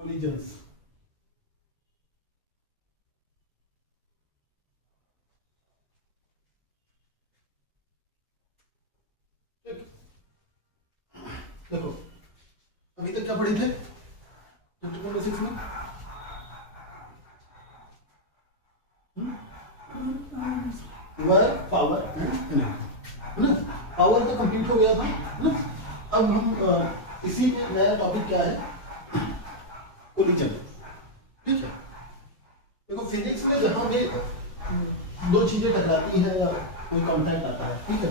Collisions. देखो अभी तक क्या पढ़े थे चैप्टर नंबर 6 में? वर्क, पावर एंड एनर्जी, है ना? पावर तो कंप्लीट हो गया था, है ना? अब हम इसी में नया टॉपिक क्या है, कोलिजन। ठीक है, देखो फिजिक्स में जहां भी दो चीजें टकराती है या कोई कांटेक्ट आता है, ठीक है,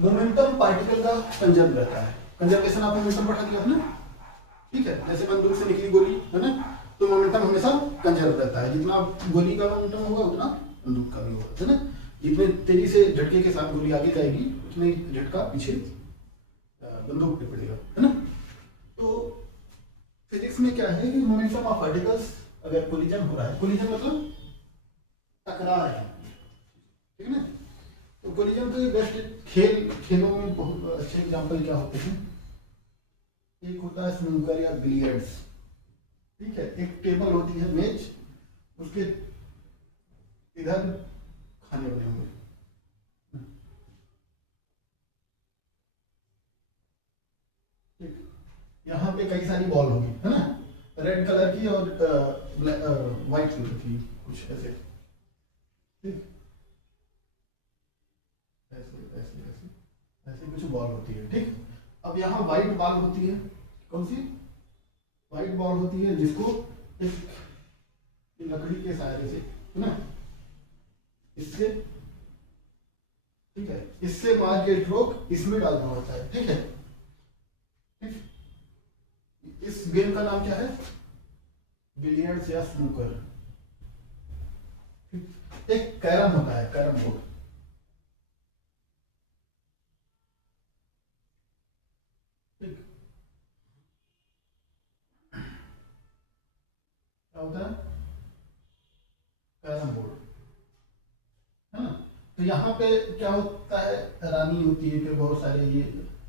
मोमेंटम पार्टिकल का कंजर्व रहता है। कंजर्वेशन ऑफ मोमेंटम पढ़ा दिया आपने, ठीक है? जैसे बंदूक से निकली गोली, है ना, तो मोमेंटम हमेशा कंजर्व रहता है। जितना गोली का मोमेंटम होगा उतना बंदूक का भी होगा, है ना? जितने तेजी से झटके के साथ गोली आगे जाएगी उतने झटका पीछे बंदूक पे पड़ेगा, है ना? तो फिजिक्स में क्या है कि मोमेंटम ऑफ पार्टिकल्स अगर कोलिजन हो रहा है, कोलिजन मतलब टकरा रहे हैं, ठीक है ना? तो कोलिजन के बेस्ट खेलों में बहुत अच्छे एग्जांपल क्या होते हैं? एक होता है स्नूकर या बिलियर्ड्स, ठीक है? एक टेबल होती है, मेज, उसके इधर खाने बने होंगे, ठीक, यहाँ पे कई सारी बॉल होगी, है ना, रेड कलर की और व्हाइट कलर की, कुछ ऐसे, ठीक, ऐसे ऐसे ऐसे ऐसे कुछ बॉल होती है, ठीक। अब यहाँ व्हाइट बॉल होती है, कौन सी व्हाइट बॉल होती है, जिसको एक लकड़ी के सहारे से, है ना, इससे, ठीक है, इससे मार के स्ट्रोक इसमें डालना होता है, ठीक है, ठीक। इस गेम का नाम क्या है? बिलियर्ड्स या स्नूकर। एक कैरम होता है, कैरम बोर्ड, ठीक, क्या होता है? कैरम बोर्ड, है ना? तो यहाँ पे क्या होता है, रानी होती है, फिर बहुत सारे ये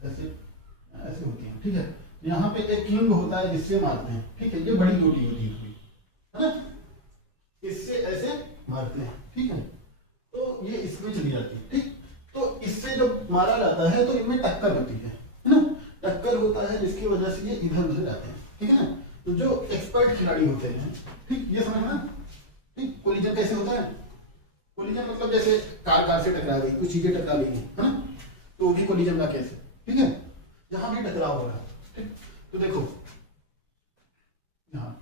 ऐसे ऐसे होती हैं, ठीक है। यहाँ पे एक किंग होता है जिससे मारते हैं, ठीक है, ये बड़ी गोटी होती है ना, इससे ऐसे मारते हैं, ठीक है, तो ये इसमें चली जाती है, ठीक। तो इससे जब मारा जाता है तो इनमें टक्कर होती है ना, टक्कर होता है जिसकी वजह से ये इधर उधर जाते हैं, ठीक है ना। तो जो एक्सपर्ट खिलाड़ी होते हैं, ठीक, ये समझना, ठीक। कोलिजन कैसे होता है? कोलिजन मतलब जैसे कार से टकरा गई, कुछ चीजें टकरा गई, है ना, तो वो भी कोलिजन का केस है, ठीक है, जहां भी टकराव हो रहा है, ठीक। तो देखो यहाँ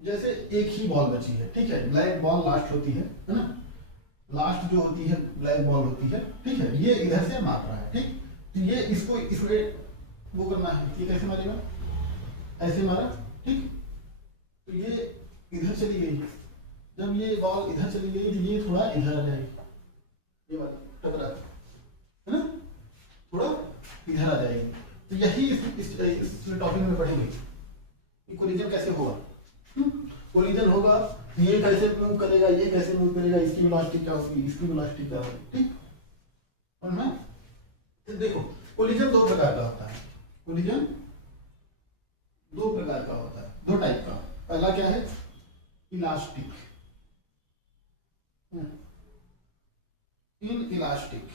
जैसे एक ही बॉल बची है, ठीक है, ब्लैक बॉल लास्ट होती है ना, लास्ट जो होती है ब्लैक बॉल होती है, ठीक है, ये इधर से मार रहा है, ठीक। तो ये इसको इसमें वो करना है, ये कैसे मारेगा? ऐसे मारा, ठीक, तो ये इधर चली गई, जब ये बॉल इधर चली गई तो ये थोड़ा इधर आ जाएगी, ये वाला टकरा, है ना, थोड़ा इधर आ जाएगी। तो यही इस टॉपिक में पढ़ेंगे कि कोलिजन कैसे होगा। कोलिजन होगा, ये कैसे मूव करेगा, ये कैसे मूव करेगा, इसकी वेलोसिटी क्या होगी, इसकी वेलोसिटी क्या होगी, ठीक। और ना देखो कोलिजन दो प्रकार का होता है, कोलिजन दो प्रकार का होता है, दो टाइप का। पहला क्या है? इलास्टिक, इन इलास्टिक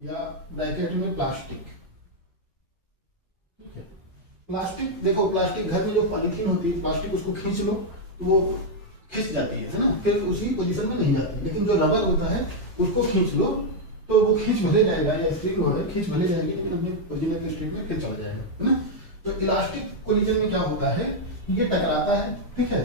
या ब्रैकेट में प्लास्टिक, ठीक है। प्लास्टिक देखो, प्लास्टिक घर में जो पॉलीथीन होती है, प्लास्टिक उसको खींच लो तो वो खिंच जाती है ना, फिर उसी पोजीशन में नहीं जाती। लेकिन जो रबर होता है उसको खींच लो तो वो खींच भले जाएगा, या स्प्रिंग हो खींच भले जाएगी, लेकिन अपने ओरिजिनल स्टेट में फिर चला जाएगा, है ना। तो इलास्टिक कोलिजन में क्या होता है, ये टकराता है, ठीक है,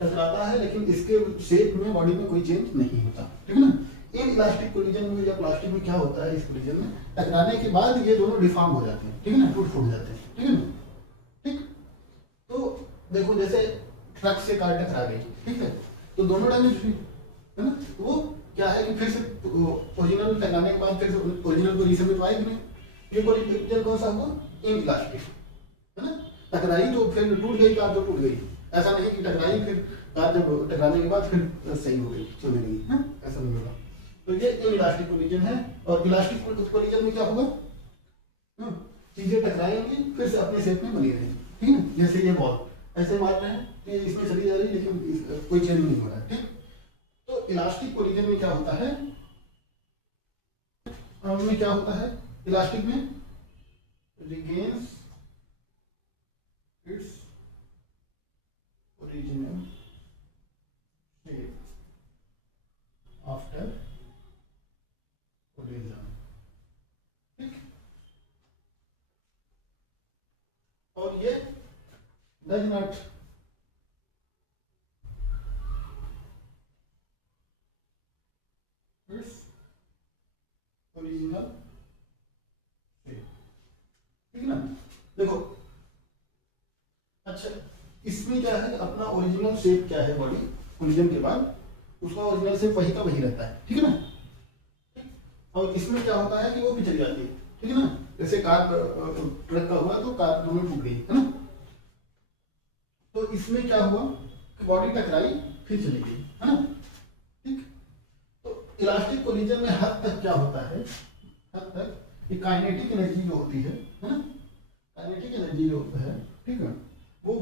टकराता है, लेकिन इसके शेप में, बॉडी में कोई चेंज नहीं होता, ठीक है ना। इन इलास्टिक कोलिजन में या प्लास्टिक में क्या होता है, इस कोलिजन में टकराने के बाद ये दोनों डिफॉर्म हो जाते हैं, ठीक है ना, टूट फूट जाते हैं, ठीक है ना, ठीक। तो देखो जैसे ट्रक से कार टकरा गई, ठीक है, तो दोनों डैमेज हुई, है ना। वो क्या है कि फिर से ओरिजिनल टकराने के बाद फिर से ओरिजिनल पोजीशन में तो आएगी नहीं। ये कोलिजन कौन सा होगा? इन इलास्टिक, है ना। टकराई तो फिर टूट गई कार, तो टूट गई, ऐसा नहीं कि टकराई फिर कार जब टकराने के बाद फिर सही हो गई, चलने लगी, है, ऐसा नहीं होगा। तो ये इन इलास्टिक कोलिजन है। और इलास्टिक कोलिजन में क्या होगा कि चीजें टकराएंगी फिर से अपने शेप में बनी रहेंगी, ठीक है ना। जैसे ये बॉल ऐसे मार रहे हैं कि इसमें चली जा रही है लेकिन कोई चेंज नहीं हो रहा है, ठीक। तो इलास्टिक कोलिजन में क्या होता है, इलास्टिक में regains its original shape after collision, ठीक। और ये does not its original shape, ठीक है ना। देखो अच्छा, इसमें क्या है, अपना ओरिजिनल शेप क्या है, बॉडी कोलिजन के बाद उसका ओरिजिनल शेप वही का वही रहता है, ठीक है ना। और इसमें क्या होता है कि वो भी चली जाती है, ठीक है ना। जैसे कार ट्रक का हुआ तो कार दोनों टूट गई, है ना। तो इसमें क्या हुआ कि बॉडी टकराई फिर चली गई, है ना, ठीक। तो इलास्टिक कोलिजन में हद तक क्या होता है, हद तक ये काइनेटिक एनर्जी जो होती है ना, काइनेटिक एनर्जी जो होता है, ठीक है, वो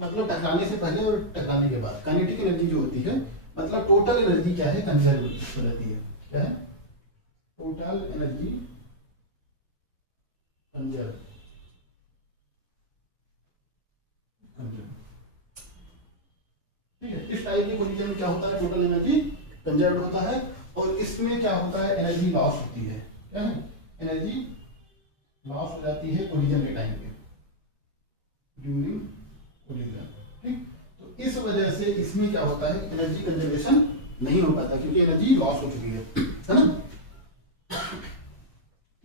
मतलब टकराने से पहले और टकराने के बाद काइनेटिक एनर्जी जो होती है, मतलब टोटल एनर्जी क्या है, कंजर्व हो जाती है। क्या है टोटल एनर्जी कंजर्व, ठीक है। इस टाइप के कोलिजन में क्या होता है, टोटल एनर्जी कंजर्व होता है। और इसमें क्या होता है, एनर्जी लॉस होती है। क्या है, एनर्जी लॉस हो जाती है कोलिजन के टाइम पे, ड्यूरिंग कोलिजन, ठीक। तो इस वजह से इसमें क्या होता है, एनर्जी कंजर्वेशन नहीं हो पाता क्योंकि एनर्जी लॉस हो चुकी है ना।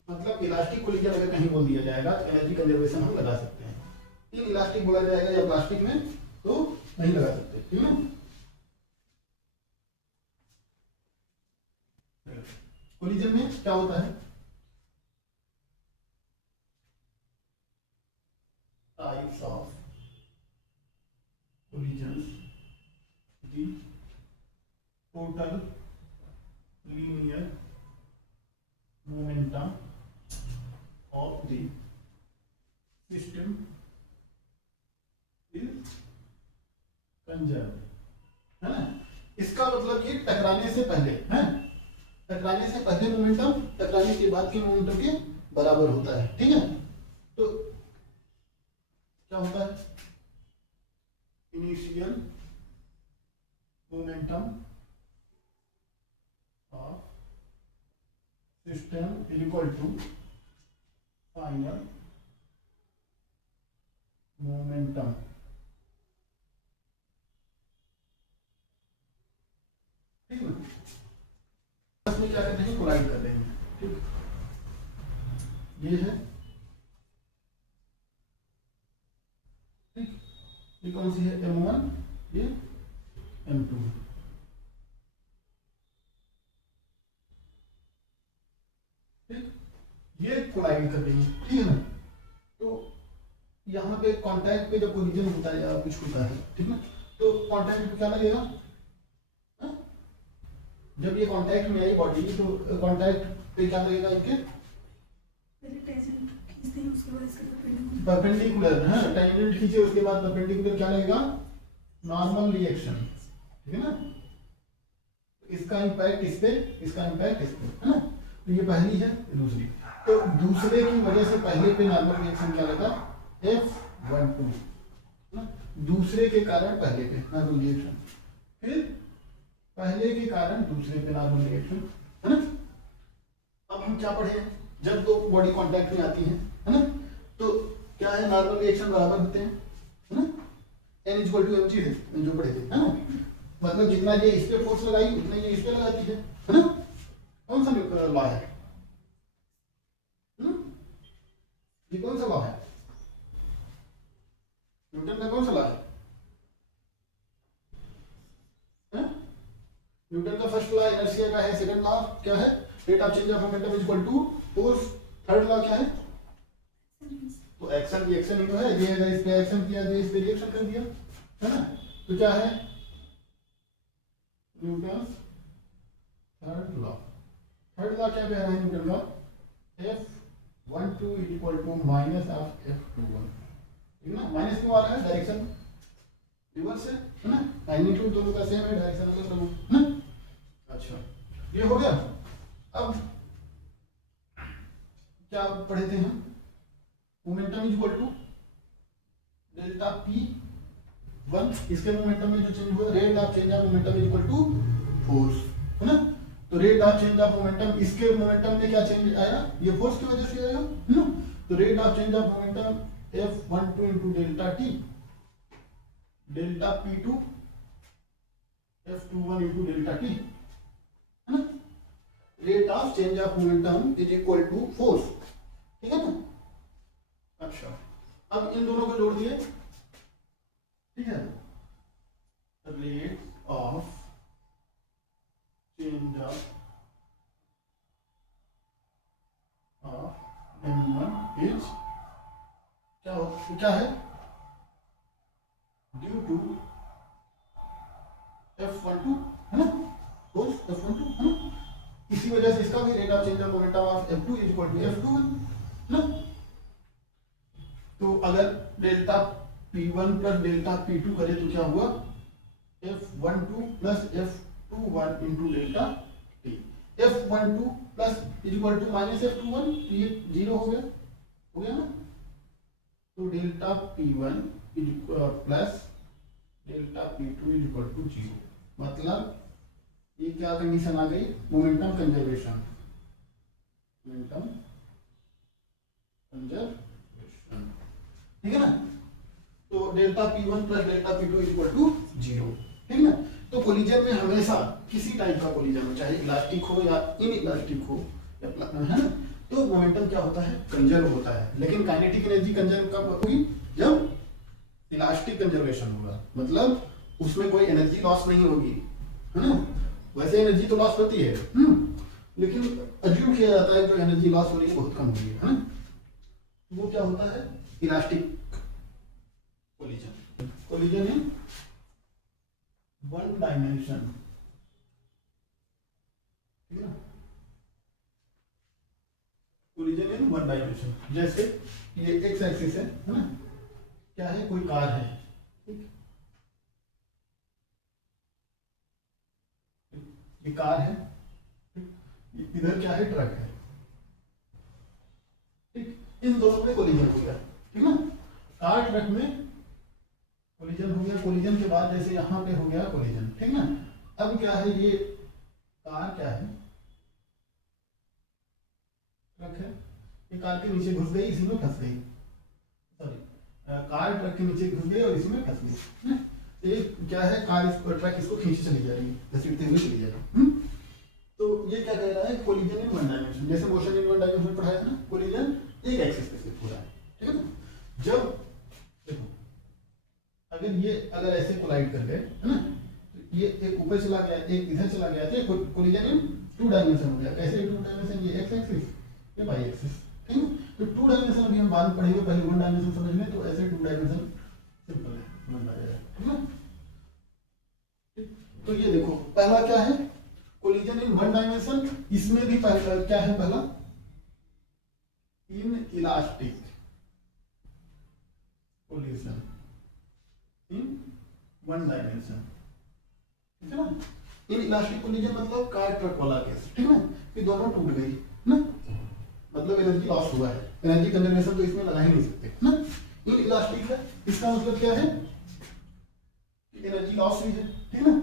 मतलब इलास्टिक कोलिजन अगर कहीं बोल दिया जाएगा तो एनर्जी कंजर्वेशन हम लगा सकते हैं। इन इलास्टिक बोला जाएगा या प्लास्टिक में तो नहीं लगा सकते, ठीक है ना। कोलिजन में क्या होता है, types of collisions, the total linear momentum of the system is conserved, है ना। इसका मतलब ये टकराने से पहले है, टकराने से पहले मोमेंटम टकराने के बाद के मोमेंटम के बराबर होता है, ठीक है। तो क्या होता है, initial momentum of system is equal to final momentum, ठीक है। इसमें क्या करते हैं, कोलाइड कर रहे हैं, ठीक। ये है, ठीक। ये कौन सी है, M1, ये M2, ठीक। ये कोलाइड कर रही है, ठीक है ना। तो यहाँ पे कांटेक्ट पे जब कोलिजन होता है या कुछ होता है, ठीक है, तो कांटेक्ट पे क्या लगेगा, हा? जब ये कांटेक्ट में आई बॉडी तो कांटेक्ट पे क्या लगेगा, इनके परपेंडिकुलर, है, टेंजेंट खींचे उसके बाद परपेंडिकुलर क्या लगेगा, नॉर्मल रिएक्शन, ठीक है ना। इसका इम्पैक्ट इस पे, इसका इम्पैक्ट इस पे, है ना। तो ये पहली है, दूसरी। तो दूसरे की वजह से पहले पे नॉर्मल रिएक्शन क्या लगा, F12, दूसरे के कारण पहले पे नॉर्मल रिएक्शन, फिर पहले के कारण दूसरे पे नॉर्मल रिएक्शन, है ना। अब हम क्या पढ़े, जब दो बॉडी कांटेक्ट में आती है ना, तो क्या है, नॉर्मल रिएक्शन बराबर होते हैं, है ना। N = mg है, जो पढ़े थे, है ना। मतलब जितना ये इस पे फोर्स लगाई उतना ये इस पे लगाती है ना। कौन सा लॉ है, ये कौन सा लॉ है, न्यूटन का कौन सा लॉ है, न्यूटन का फर्स्ट लॉ इनर्शिया का है, सेकंड लॉ क्या है, rate of change of momentum is equal to force, third law क्या है, तो एक्शन रिएक्शन ही तो है, ये अगर इस पे एक्शन किया तो इस पे रिएक्शन कर दिया, है ना। तो क्या है, न्यूटन थर्ड लॉ क्या कह रहा है न्यूटन का, F12 is equal to minus of F21, ठीक है ना। माइनस क्यों आ रहा है, डायरेक्शन रिवर्स है ना, मैग्नीट्यूड दोनों का सेम है, डायरेक्शन अलग अलग है ना। अच्छा ये हो गया। अब क्या पढ़े थे हम, momentum is equal to delta P1, इसके मोमेंटम में जो चेंज हुआ, rate of change of momentum is equal to force, है ना। तो rate of change of momentum, इसके मोमेंटम में क्या चेंज आया, ये फोर्स की वजह से आया, है ना। तो rate of change of momentum F12 into delta T, delta P2 F21 into delta T, है ना। Rate of change of momentum is equal to force, ठीक है ना। अच्छा अब इन दोनों को जोड़ दिए, ठीक है। Rate of change of M1 is क्या है, ड्यू टू F12, है ना, फोर्स F12, है ना। इसी वजह से इसका भी rate of change of momentum of F2 is equal to F21, है ना। तो अगर delta P1 plus delta P2 करें तो क्या हुआ, F12 plus F21 into delta T, F12 plus is equal to minus F21, तो ये जीरो हो गया ना। तो delta P1 plus delta P2 is equal to zero, मतलब ये क्या कंडीशन आ गई, मोमेंटम कंजर्वेशन, मोमेंटम कंजर्वेशन, ठीक है ना। तो delta P1 plus delta P2 is equal to zero, ठीक है ना। तो कोलिजन में हमेशा किसी टाइप का कोलिजन हो, चाहे इलास्टिक हो या इनइलास्टिक हो, है ना, तो मोमेंटम क्या होता है, कंजर्व होता है। लेकिन काइनेटिक एनर्जी कंजर्व कब होगी, जब इलास्टिक कंजर्वेशन होगा, मतलब उसमें कोई एनर्जी लॉस नहीं होगी, है ना। वैसे एनर्जी तो लॉस होती है, लेकिन अज्यूम किया जाता है जो एनर्जी लॉस हो रही है बहुत कम हो रही है ना। वो क्या होता है, elastic collision, collision in one dimension, ठीक है ना, कोलिजन इन वन डायमेंशन। जैसे ये एक्स एक्सिस है ना, क्या है, कोई कार है, ठीक, ये कार है, इधर क्या है, ट्रक है, ठीक। इन दोनों पे कोलिजन हो गया, ठीक ना। कार ट्रक में कोलिजन हो गया, कोलिजन के बाद जैसे यहाँ पे हो गया कोलिजन, ठीक ना। अब क्या है, ये कार क्या है, ट्रक है, ये कार के नीचे घुस गई, इसी में फंस गई, सॉरी, कार ट्रक के नीचे घुस गई और इसी में फंस गई। ये क्या है, कार ट्रक इसको खींचे चली जा रही है, घसीटते हुए चली जा रही है। तो ये क्या कह रहा है, कोलिजन इन वन डायमेंशन। जैसे मोशन इन वन डायमेंशन पढ़ाया था ना, कोलिजन एक एक्सिस पे सिर्फ हो रहा है, ठीक है ना। जब देखो अगर ऐसे कोलाइड कर गए, है ना, तो ये एक ऊपर चला गया, एक इधर चला गया, तो कोलिजन इन टू डायमेंशन हो गया। कैसे टू डायमेंशन, ये एक्स एक्सिस, ये वाई एक्सिस, ठीक है। तो टू डायमेंशन अभी हम बाद में पढ़ेंगे, पहले वन डायमेंशन समझ लें। तो ऐसे टू डायमेंशन सिंपल है, समझ आ जाएगा, ठीक है। तो ये देखो पहला क्या है, कोलिजन इन वन डायमेंशन। इसमें भी पहला क्या है, पहला in elastic collision in one dimension, ठीक है ना। इन इलास्टिक कोलिजन मतलब कार ट्रक वाला केस, ठीक है ना, कि दोनों टूट गई ना, मतलब एनर्जी लॉस हुआ है, एनर्जी कंजर्वेशन तो इसमें लगा ही नहीं सकते ना। इन इलास्टिक है, इसका मतलब क्या है, एनर्जी लॉस हुई है, ठीक है ना।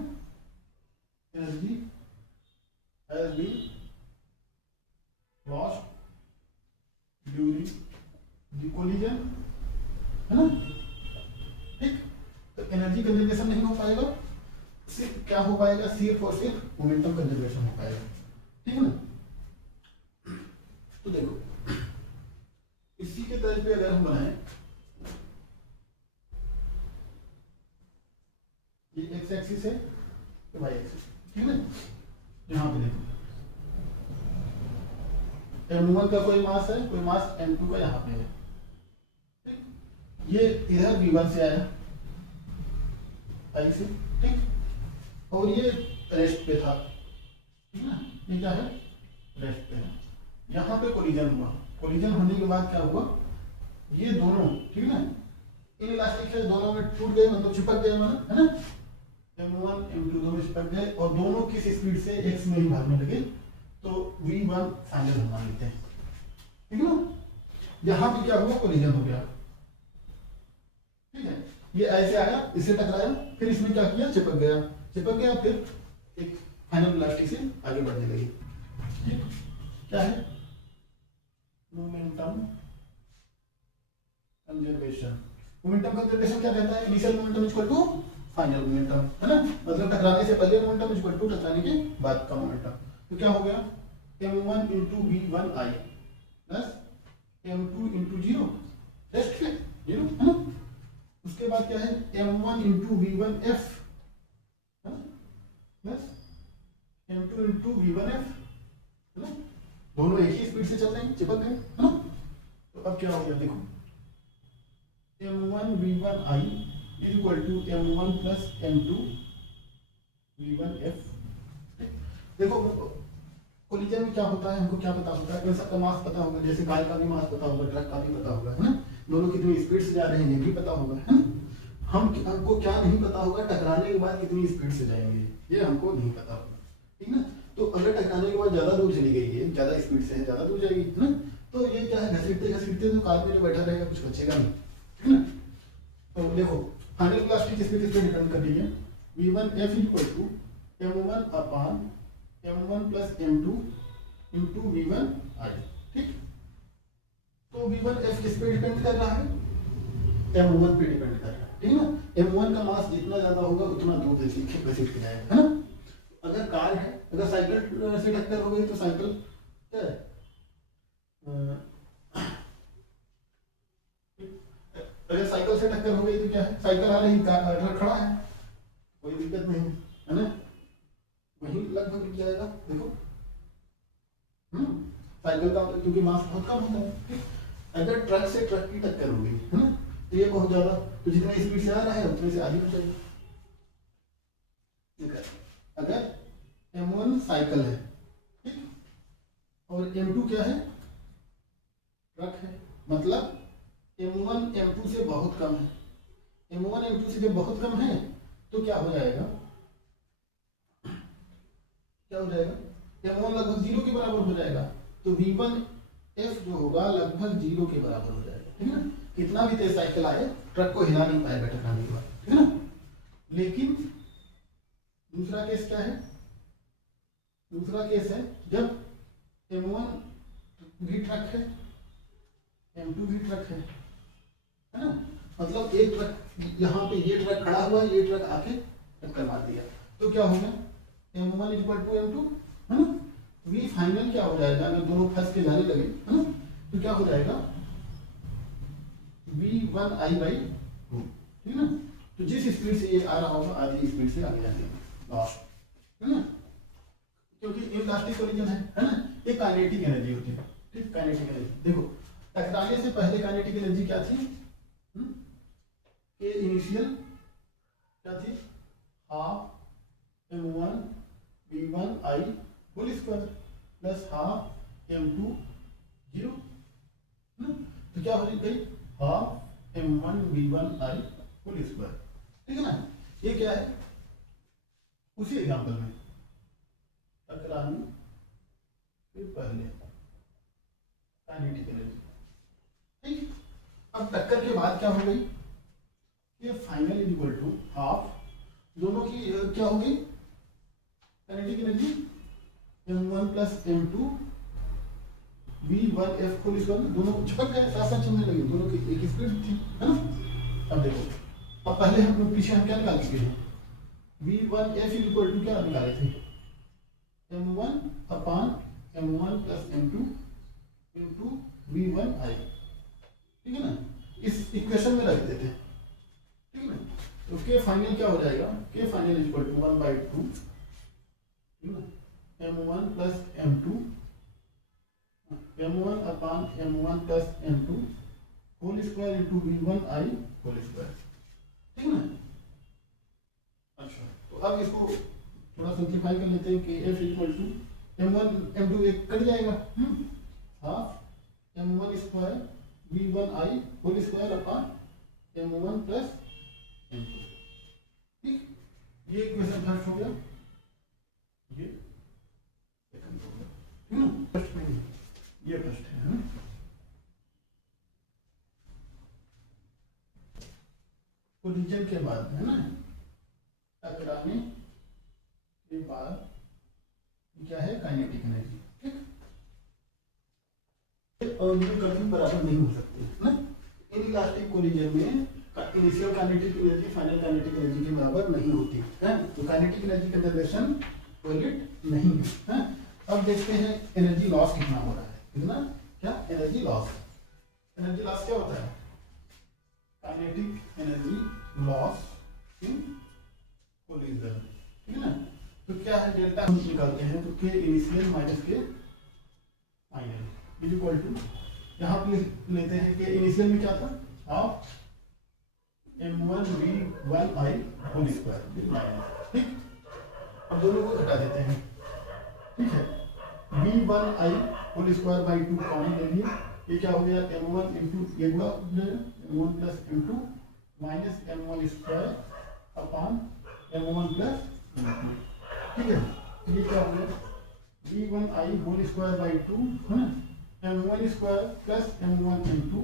Energy has been lost during the collision, है ना, ठीक। तो एनर्जी कंजर्वेशन नहीं हो पाएगा, सिर्फ क्या हो पाएगा, सिर्फ और सिर्फ मोमेंटम कंजर्वेशन हो पाएगा, ठीक है ना। तो देखो इसी के तर्ज पे अगर हम बनाएं, ये एक्स एक्सिस है, ये वाई एक्सिस, ठीक है ना। यहाँ पे देखो M1 का कोई मास है, कोई मास M2 का यहाँ पे है, ठीक। ये इधर V1 से आया, आई से, ठीक, और ये रेस्ट पे था, ठीक है ना। ये क्या है, रेस्ट पे है, यहाँ पे कोलिजन हुआ, कोलिजन होने के बाद क्या हुआ, ये दोनों, ठीक है ना, इन इलास्टिक से दोनों में टूट गए, मतलब चिपक गए, मतलब है ना, M1 M2 दोनों चिपक गए और दोनों किस स्पीड से x में ही भागने लगे, तो V1 फाइनल हम मान लेते हैं, ठीक है ना। यहां भी क्या हुआ, कोलिजन हो गया, ठीक है, ये ऐसे आया, इससे टकराया, फिर इसमें क्या किया, चिपक गया, फिर एक फाइनल इलास्टिक से आगे बढ़ने लगी, ठीक, क्या है, मोमेंटम कंजर्वेशन। मोमेंटम कंजर्वेशन क्या कहता है, initial momentum equal to final momentum, है ना, मतलब टकराने से पहले मोमेंटम इक्वल टू टकराने के बाद का मोमेंटम। तो क्या हो गया, m1 into v1i plus m2 into zero, rest है जीरो, है ना। उसके बाद क्या है, m1 into v1f plus m2 into v1f, है ना, दोनों एक ही स्पीड से चल रहे हैं, चिपक गए, है ना। तो अब क्या हो गया, देखो m1 v1i is equal to m1 plus m2 v1f। देखो कोलिजन में क्या होता है, हमको क्या पता होता है, सबका मास पता होगा, जैसे कार का भी मास पता होगा, ट्रक का भी पता होगा, है ना, दोनों कितनी स्पीड से जा रहे हैं ये भी पता होगा, है ना। हमको क्या नहीं पता होगा, टकराने के बाद कितनी स्पीड से जाएंगे, ये हमको नहीं पता होगा, ठीक ना। तो अगर टकराने के बाद ज्यादा दूर चली गई है, ज्यादा स्पीड से है, ज्यादा दूर जाएगी, है ना, तो ये क्या है, घसीटते घसीटते तो कार में जो बैठा रहेगा कुछ बचेगा नहीं, है ना। तो देखो फाइनल वेलोसिटी किस पे डिपेंड कर रही है, v1f equal to m1 upon m1 plus m2 into v1i, ठीक। तो v1f किस पे डिपेंड कर रहा है, m1 पे डिपेंड कर रहा है, ठीक ना। m1 का मास जितना ज्यादा होगा उतना दूर घसीट के जाएगा, है ना। अगर कार है, अगर साइकिल से टक्कर हो गई तो साइकिल क्या है, अगर साइकिल से टक्कर हो गई तो क्या है, साइकिल आ रही, ट्रक खड़ा है, कोई दिक्कत नहीं है ना, वहीं लगभग रुक जाएगा, देखो साइकिल का क्योंकि मास बहुत कम होता है, ठीक। अगर ट्रक से ट्रक की टक्कर हो गई, है ना, तो ये बहुत ज्यादा, तो जितना स्पीड से आ रहा है उतने से आगे हो जाएगा। अगर m1 साइकिल है, ठीक, और m2 क्या है, ट्रक है, मतलब m1 m2 से बहुत कम है, m1 m2 से जब बहुत कम है तो क्या हो जाएगा, m1 लगभग 0 के बराबर हो जाएगा, तो v1f जो होगा लगभग 0 के बराबर हो जाएगा, ठीक है ना। कितना भी तेज साइकिल आए ट्रक को हिला नहीं पाएगा टकराने के बाद, ठीक है ना। लेकिन दूसरा केस क्या है, दूसरा केस है जब m1 भी ट्रक है, m2 भी ट्रक है ना, मतलब एक ट्रक यहाँ पे, ये ट्रक खड़ा हुआ, ये ट्रक आके टक्कर मार दिया, तो क्या होगा, m1 इक्वल टू m2, है ना। v फाइनल क्या हो जाएगा, अगर दोनों फंस के जाने लगे, है ना, तो क्या हो जाएगा, v1i बाई 2, ठीक है ना। तो जिस स्पीड से ये आ रहा होगा आधी स्पीड से आगे जाएगा, है ना, क्योंकि इलास्टिक कोलिजन है ना, ये काइनेटिक एनर्जी होती है, ठीक, काइनेटिक एनर्जी। देखो टकराने से पहले काइनेटिक एनर्जी क्या थी, कि इनिशियल क्या थी, half m1 v1i whole square plus half m2 0, तो क्या हो गई, half m1 v1i whole square, ठीक है ना। ये क्या है, उसी एग्जांपल में टकराने के पहले काइनेटिक एनर्जी, ठीक। अब टक्कर के बाद क्या हो गई, ये फाइनल इक्वल टू हाफ, दोनों की क्या हो गई, kinetic energy m1 plus m2 v1f whole square, दोनों चिपक गए, साथ साथ चलने लगे, दोनों की एक स्पीड थी, है ना। अब देखो, अब पहले हम लोग पीछे हम क्या निकाल चुके हैं, v1f इक्वल टू क्या निकाले थे, m1 upon m1 plus m2 into v1i, ठीक है ना, इस इक्वेशन में रख देते हैं, ठीक है ना। तो के फाइनल क्या हो जाएगा, के फाइनल इक्वल टू 1/2, ठीक है, m1 plus m2 m1 upon m1 plus m2 whole square into v1i whole square, ठीक है ना। अच्छा, तो अब इसको थोड़ा सिंप्लीफाई कर लेते हैं कि f equal to m1 m2 एक कट जाएगा, half m1 square v1i whole square upon m1 plus m2। ठीक, ये इक्वेशन फर्स्ट हो गया, ये सेकंड हो गया, ठीक ना। फर्स्ट में ये फर्स्ट है ना? कोलिजन के बाद है ना, टकराने के बाद क्या है, काइनेटिक एनर्जी। ठीक, और ये कभी बराबर नहीं हो सकते है ना। इनइलास्टिक कोलिजन में initial kinetic energy final kinetic energy के बराबर नहीं होती है, तो काइनेटिक एनर्जी कंजर्वेशन वैलिड नहीं है। अब देखते हैं एनर्जी लॉस कितना हो रहा है, कितना, क्या एनर्जी लॉस। एनर्जी लॉस क्या होता है, kinetic energy loss in collision, ठीक है ना। तो क्या है, डेल्टा हम निकालते हैं, तो के इनिशियल माइनस के फाइनल इज इक्वल टू, यहाँ पे लेते हैं कि इनिशियल में क्या था, हाफ m1v1i होल स्क्वायर, ठीक। अब दोनों को घटा देते हैं, ठीक है। v1i whole square by 2 common ले लिए, ये क्या हो गया, m1 इंटू ये गुणा m1 plus m2 minus m1 square upon m1 plus m2, ठीक है। ये क्या हो गया, v1i होल स्क्वायर बाई 2 है ना, m1 square plus m1 m2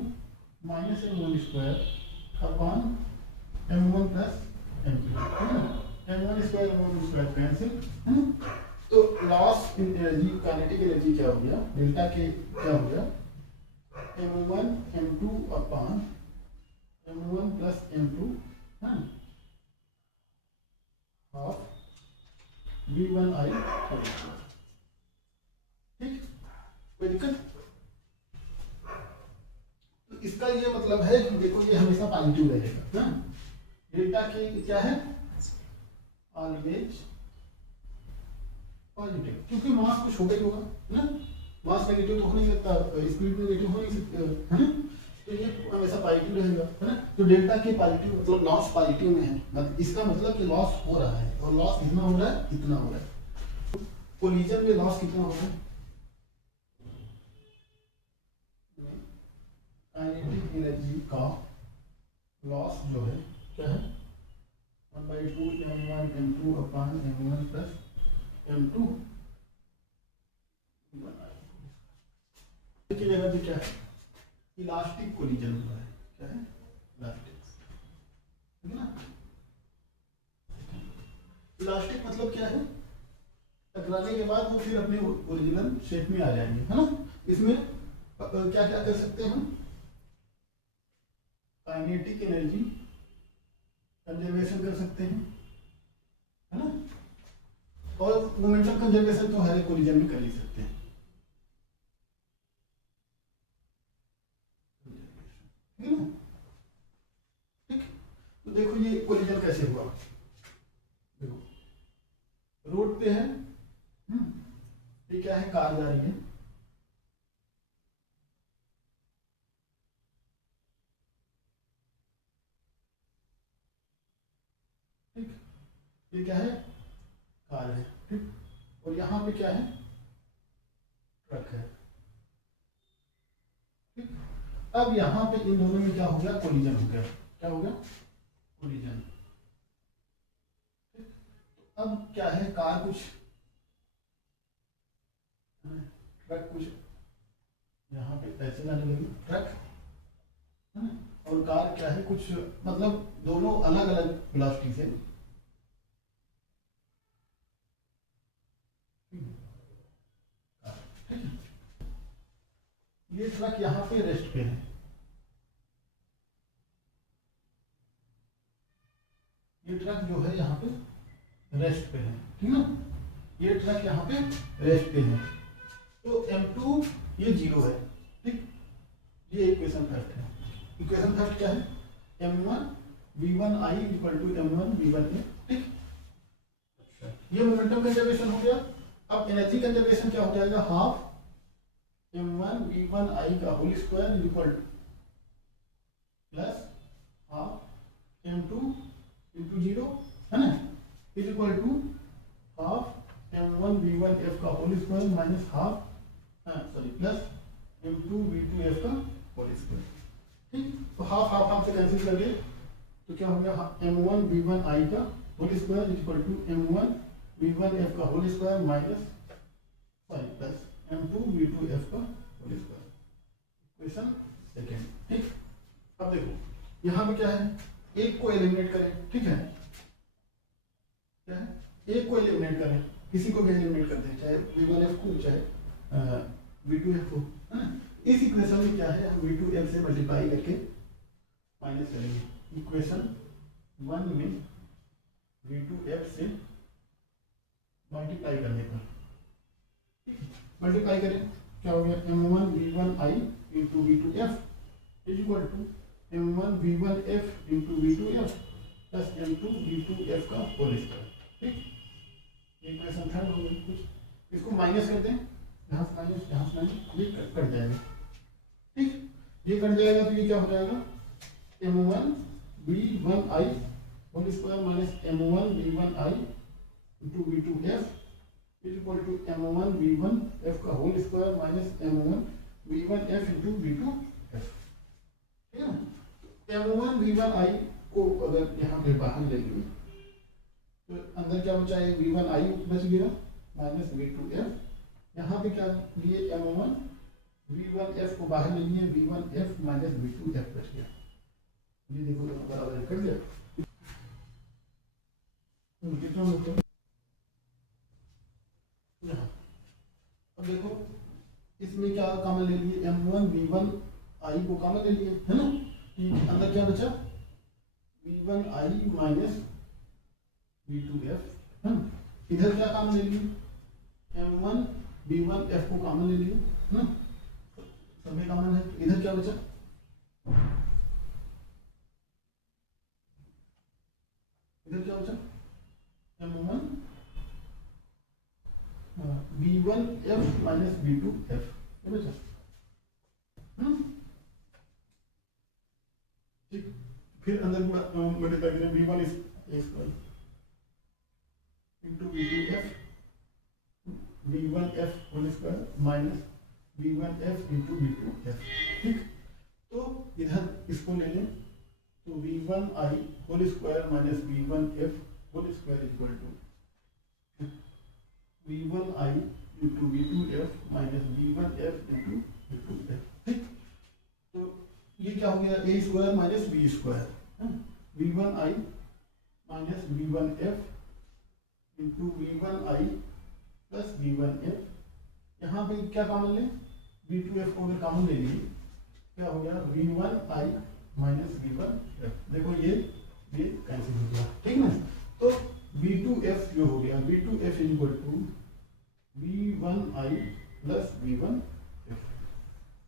minus m1 square upon m1 plus m2, है ना। m1 square m1 square cancel, है ना। तो loss in energy, kinetic energy क्या हो गया, डेल्टा के क्या हो गया, m1 m2 upon m1 plus m2, है ना, हाफ v1i, ठीक, कोई दिक्कत। तो इसका ये मतलब है कि देखो ये हमेशा पॉजिटिव रहेगा, हाँ। डेल्टा के क्या है, ऑलवेज पॉजिटिव, क्योंकि मास कुछ होगा ही होगा ना, मास नेगेटिव तो हो नहीं सकता, स्पीड नेगेटिव हो नहीं सकता, है ना। तो ये हमेशा पॉजिटिव रहेगा, है ना। तो डेल्टा के पॉजिटिव मतलब लॉस पॉजिटिव में है, मतलब इसका मतलब कि लॉस हो रहा है, और लॉस कितना हो रहा है, इतना हो रहा है। कोलिजन में लॉस कितना हो रहा है, काइनेटिक एनर्जी का लॉस जो है क्या है, 1/2 m1 m2 upon m1 plus m2 की जगह पे क्या है, इलास्टिक कोलिजन हुआ है, क्या है, इलास्टिक, ठीक है ना। इलास्टिक मतलब क्या है, टकराने के बाद वो फिर अपने ओरिजिनल शेप में आ जाएंगे, है ना। इसमें क्या क्या कर सकते हैं हम, काइनेटिक एनर्जी कंजर्वेशन कर सकते हैं, है ना, और मोमेंटम कंजर्वेशन तो हर एक कोलिजन में कर ही सकते हैं, ठीक है ना। ठीक, तो देखो ये कोलिजन कैसे हुआ, देखो रोड पे है, ये क्या है, कार जा रही है, ठीक, ये क्या है, कार है, ठीक, और यहाँ पे क्या है, ट्रक है, ठीक। अब यहाँ पे इन दोनों में क्या हो गया, कोलिजन हो गया, क्या हो गया, कोलिजन, ठीक। तो अब क्या है, कार कुछ, ट्रक कुछ यहाँ पे ऐसे जाने लगी, ट्रक, है ना, और कार क्या है, कुछ मतलब दोनों अलग अलग वेलोसिटी से, ये ट्रक यहाँ पे रेस्ट पे है, ये ट्रक जो है यहाँ पे रेस्ट पे है, ठीक ना, ये ट्रक यहाँ पे रेस्ट पे है। तो m2 ये 0 है, ठीक, ये इक्वेशन फर्स्ट है। इक्वेशन फर्स्ट क्या है, m1 v1i equal to m1 v1a, ठीक। ये मोमेंटम कंजर्वेशन हो गया। अब एनर्जी कंजर्वेशन क्या हो जाएगा, हाफ m1 v1i का whole square equal to plus half m2 into 0, है ना, is equal to half m1 v1f का whole square minus half, sorry, plus m2v2f का होल स्क्वायर। ठीक, तो हाफ हाफ हाफ से कैंसिल कर दिए तो क्या हो गया m1v1i का whole square equal to m1v1f का whole square minus sorry plus m2v2f का होल स्क्वायर। Equation second. ठीक, अब देखो यहाँ पे क्या है, एक को एलिमिनेट करें। ठीक है, क्या है, एक को एलिमिनेट करें, किसी को भी एलिमिनेट करते हैं, चाहे v1f को चाहे v2f को, है ना। इस इक्वेशन में क्या है, हम v2f से मल्टीप्लाई करके माइनस करेंगे। इक्वेशन 1 में v2f से मल्टीप्लाई करने पर, ठीक है, मल्टीप्लाई करें क्या हो गया m1v1i into v2f is equal to m1v1f into v2f plus m2v2f का होल स्क्वायर। ठीक, इक्वेशन थर्ड हो गई। कुछ इसको माइनस करते हैं, यहाँ से माइनस यहाँ से माइनस, ये कट जाएगा। ठीक, ये कट जाएगा तो ये क्या हो जाएगा m1v1i whole square minus m1v1i into v2f is equal to m1v1f का whole square minus m1v1f into v2f। ठीक है ना। m1v1i को अगर यहाँ पे बाहर ले लेंगे तो अंदर क्या बचा है, v1i बच गया माइनस v2f। यहाँ पे क्या लिए m1v1f को बाहर ले लिए, v1f माइनस v2f बच गया। ये देखो बराबर कर दिया। कितना होता है, अब देखो इसमें क्या कॉमन ले लिए, m1v1i को कॉमन ले लिए, है ना। अंदर क्या बचा v1i माइनस v2f, है ना। इधर क्या कॉमन ले लिए m1v1f को कॉमन ले लिए, है ना, सभी कॉमन है। इधर क्या बचा, इधर क्या बचा m1 v1f माइनस v2f, ये बचा। ठीक, फिर अंदर मल्टीप्लाई करें v1 square into v2f v1f whole square minus v1f into v2f। ठीक, तो इधर इसको ले लें तो v1i whole square minus v1f whole square equal to v1i into v2f minus v1f into v2f। ठीक, तो ये क्या हो गया a square minus b square, v1i minus v1f into v1i plus v1f। यहाँ पे क्या कॉमन लें, v2f को अगर कॉमन ले लिए क्या हो गया v1i माइनस v1f। देखो ये कैंसिल हो गया। ठीक ना, तो v2f जो हो गया v2f equal to v1i plus v1f।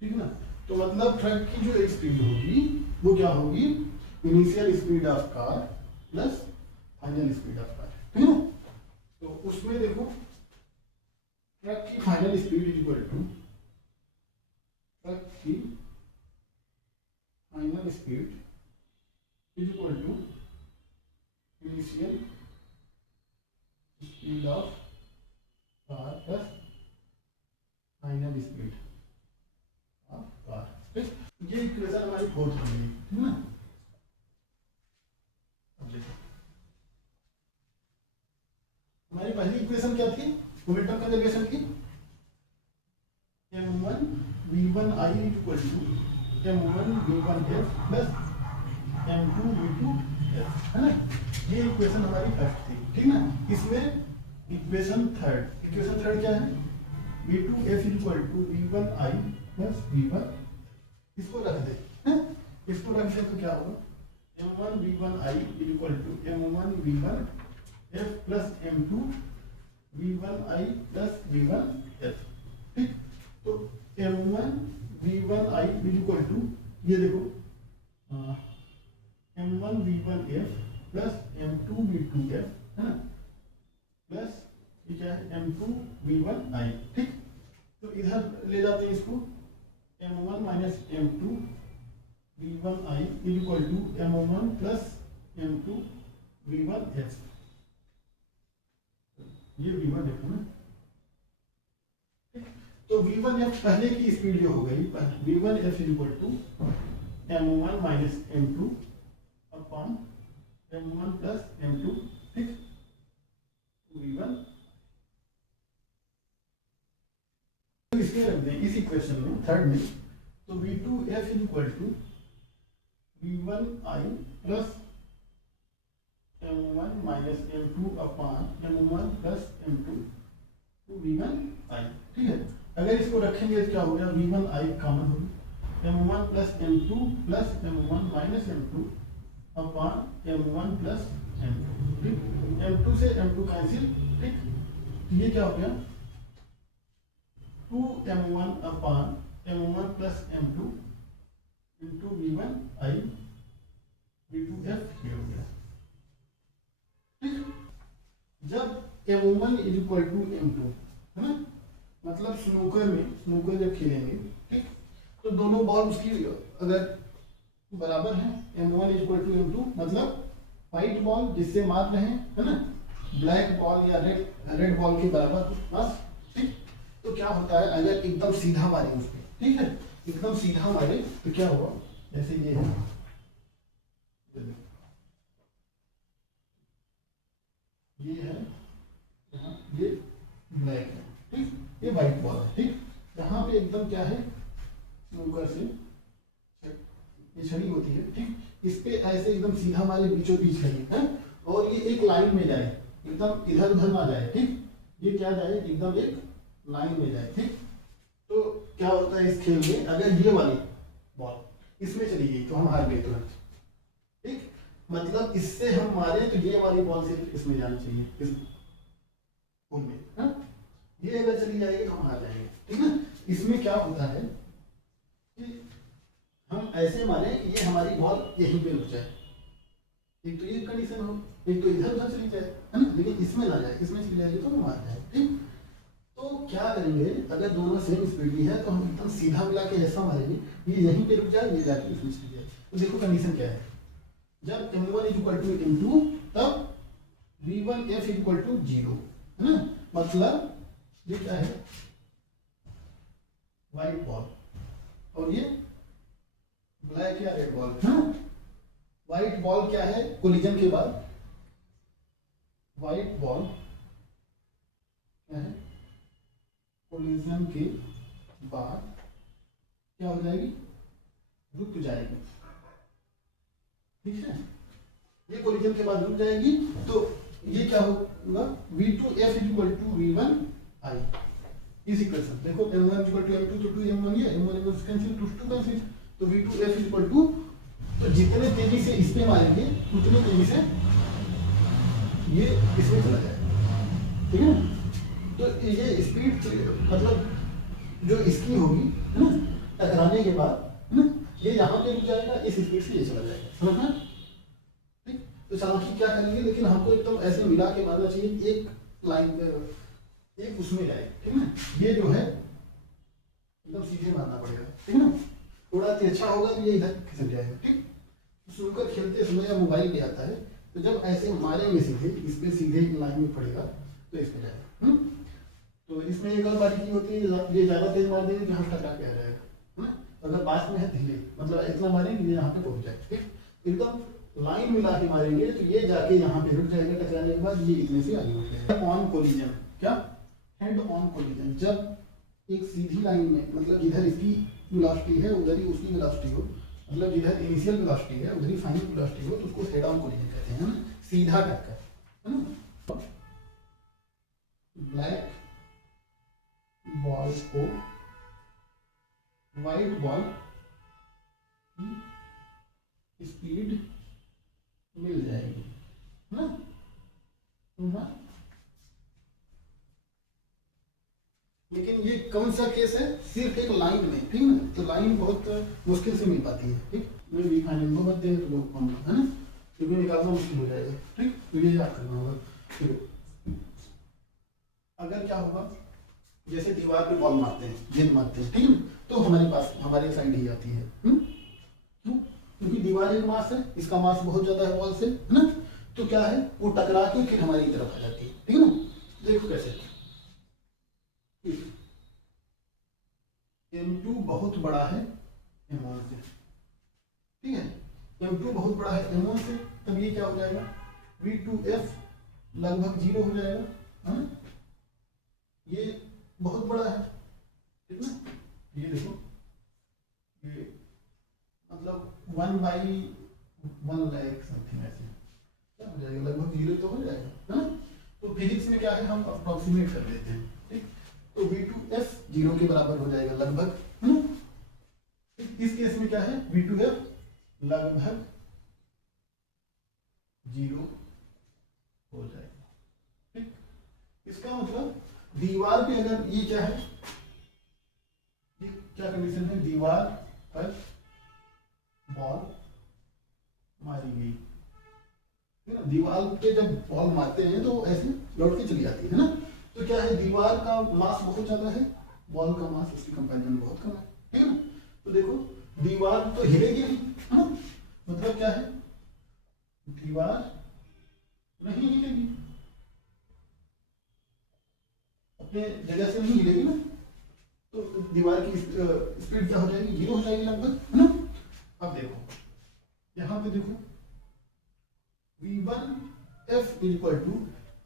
ठीक ना, तो मतलब ट्रक की जो स्पीड होगी वो क्या होगी, initial speed of car plus final speed of car. ठीक है ना, तो उसमें देखो ट्रक की final speed equal to truck की final speed is equal to initial speed of car plus final speed of car. ठीक, ये इक्वेशन हमारी फोर्थ बन गई, ठीक ना। अब देखो हमारी पहली इक्वेशन क्या थी, मोमेंटम कंजर्वेशन की, m1 v1i equal to m1 v1f plus m2 v2f, है ना। ये इक्वेशन हमारी फर्स्ट थी। ठीक ना, इसमें इक्वेशन थर्ड क्या है, v2f equal to v1i plus v1, इसको रख दे, इसको रख दे तो क्या होगा m1 v1i equal to m1 v1f plus m2 v1i plus v1f। ठीक, तो m1 v1i इक्वल टू ये देखो m1 v1f plus m2 v2f, है ना, प्लस ये क्या है m2 v1i। ठीक, तो इधर ले जाते हैं इसको m1 minus m2 v1i equal to m1 plus m2 v1f। ये v1 है ना। ठीक, तो v1f पहले की स्पीड जो हो गई, v1f equal to m1 minus m2 upon m1 plus m2, ठीक, v1 इसके रख दें इस इक्वेशन में थर्ड में, तो v2f equal to v1i plus m1 minus m2 upon m1 plus m2 two v1i, ठीक है। अगर इसको रखेंगे तो क्या हो गया, v1i कॉमन होगी, m1 plus m2 plus m1 minus m2 upon m1 plus m2, ठीक, m2 से m2 कैंसिल, ठीक, तो ये क्या हो गया 2m1 upon m1 plus m2 into v1i v2f, ये हो गया, ठीक। जब m1 is equal to m2 है ना, मतलब स्नूकर जब खेलेंगे, ठीक, तो दोनों बॉल उसकी अगर बराबर है, m1 is equal to m2, मतलब व्हाइट बॉल जिससे मार रहे हैं, है ना, ब्लैक बॉल या रेड बॉल के बराबर बस, ठीक। तो क्या होता है, अगर एकदम सीधा मारे उस पर, ठीक है, एकदम सीधा मारे तो क्या हुआ, जैसे ये है, ये है यहाँ, ये ब्लैक है, ठीक, ये व्हाइट बॉल है, ठीक, यहाँ पे एकदम क्या है, स्नूकर से ये छड़ी होती है, ठीक, इस पे ऐसे एकदम सीधा हमारे बीचों बीच है, और ये एक लाइन में जाए, एकदम इधर उधर ना जाए, ठीक, ये क्या जाए, एकदम एक लाइन में जाए, ठीक। तो क्या होता है इस खेल में, अगर ये वाली बॉल इसमें चली गई तो हम हार गए तुरंत, ठीक, मतलब इससे हम मारे तो ये वाली बॉल सिर्फ इसमें जानी चाहिए, इस में, हाँ, ये अगर चली जाएगी तो हम हार जाएंगे, ठीक है। इसमें क्या होता है कि हम ऐसे मारे ये हमारी बॉल यहीं पे रुक जाए, एक तो ये कंडीशन हो, एक तो इधर उधर चली जाए, है ना, लेकिन इसमें ना जाए, इसमें चली जाएगी तो हम हार जाए, ठीक। तो क्या करेंगे, अगर दोनों सेम स्पीड में है तो हम एकदम सीधा मिला के ऐसा मारेंगे, ये यहीं पे रुक जाए, ये जाके इसमें चली जाए। तो देखो कंडीशन क्या है, जब m1 इक्वल टू m2 तब v1f इक्वल टू 0, है ना, मतलब ये क्या है, व्हाइट बॉल और ये ब्लैक या रेड बॉल, है ना। व्हाइट बॉल क्या है, कोलिजन के बाद व्हाइट बॉल क्या है, कोलिजन के बाद क्या हो जाएगी, रुक जाएगी, ठीक है, ये कोलिजन के बाद रुक जाएगी, तो ये क्या होगा, v2f इक्वल टू v1i, इस इक्वेशन देखो, m1 इक्वल टू m2 तो 2m1 ये m1 इक्वल कैंसिल, 2 कैंसिल, तो v2f इक्वल टू, तो जितने तेजी से इस पे मारेंगे उतनी तेजी से ये इसमें चला जाएगा, ठीक है ना। तो ये स्पीड मतलब जो इसकी होगी, है ना, टकराने के बाद, है ना, ये यहाँ पे रुक जाएगा, इस स्पीड से ये चला जाएगा, समझना, ठीक। तो चालाकी क्या करेंगे, लेकिन हमको एकदम ऐसे मिला के मारना चाहिए, एक लाइन पे, एक उसमें जाए, ठीक है ना, ये जो है एकदम सीधे मारना पड़ेगा, ठीक है ना, थोड़ा तिरछा होगा तो ये इधर खिसक जाएगा, ठीक। स्नूकर खेलते समय या मोबाइल पे आता है, तो जब ऐसे मारेंगे सीधे, इस पे सीधे लाइन में पड़ेगा तो इस पे जाएगा, तो इसमें एक और बारीकी होती है, ये ज्यादा तेज मार देंगे जहाँ टकरा के आ जाएगा, है ना, अगर पास में है धीरे, मतलब इतना मारेंगे यहाँ पे पहुंच जाएगा, ठीक, एकदम लाइन मिला के मारेंगे तो ये जाके यहाँ पे रुक जाएगा, टकराने के बाद ये इतने से आगे उठ जाएगा। ऑन कोलिजन, क्या हेड ऑन कोलिजन, जब एक सीधी लाइन में, मतलब जिधर इसकी वेलोसिटी है उधर ही उसकी वेलोसिटी हो, मतलब जिधर इनिशियल वेलोसिटी है उधर ही फाइनल वेलोसिटी हो, तो उसको हेड ऑन कोलिजन कहते हैं, ना, सीधा टक्कर, है ना। ब्लैक बॉल को व्हाइट बॉल की स्पीड मिल जाएगी, है ना। लेकिन ये कौन सा केस है, सिर्फ एक लाइन में, ठीक ना, तो लाइन बहुत मुश्किल से मिल पाती है, ठीक, मैं भी फाइनल को मत दें तो लोग कम, है ना, क्योंकि निकालना मुश्किल हो जाएगा, ठीक, तो ये याद करना होगा। अगर क्या होगा, जैसे दीवार पे बॉल मारते हैं, गेंद मारते हैं, ठीक है, तो हमारे पास हमारे साइड ही आती है, क्यों, क्योंकि दीवार एक मास है, इसका मास बहुत ज्यादा है बॉल से, है ना, तो क्या है वो टकरा के फिर हमारी तरफ आ जाती है, ठीक है ना। देखो कैसे, m2 बहुत बड़ा है m1 से, ठीक है, m2 बहुत बड़ा है m1 से, तब ये क्या हो जाएगा, V2F लगभग 0 हो जाएगा, हाँ? ये बहुत बड़ा है कितना, ये देखो, ये मतलब 1/1 लाख समथिंग ऐसे क्या हो जाएगा, लगभग 0 तो हो जाएगा, है ना। तो फिजिक्स में क्या है, हम अप्रोक्सीमेट कर लेते हैं, ठीक। तो V2F 0 के बराबर हो जाएगा लगभग, है ना। इस केस में क्या है, V2F लगभग 0 हो जाएगा, ठीक। इसका मतलब दीवार पे अगर ये क्या है, ये क्या कंडीशन है, दीवार पर बॉल मारी गई, है ना। दीवार पे जब बॉल मारते हैं तो ऐसे लौट के चली जाती है ना। तो क्या है, दीवार का मास बहुत ज्यादा है, बॉल का मास उसके कंपैरिजन में बहुत कम है, ठीक है ना। तो देखो दीवार तो हिलेगी नहीं, है ना, मतलब क्या है, दीवार नहीं हिलेगी, अपने जगह से नहीं हिलेगी ना, तो दीवार की स्पीड क्या हो जाएगी, 0 हो जाएगी लगभग, है ना। अब देखो यहाँ पे देखो V1F is equal to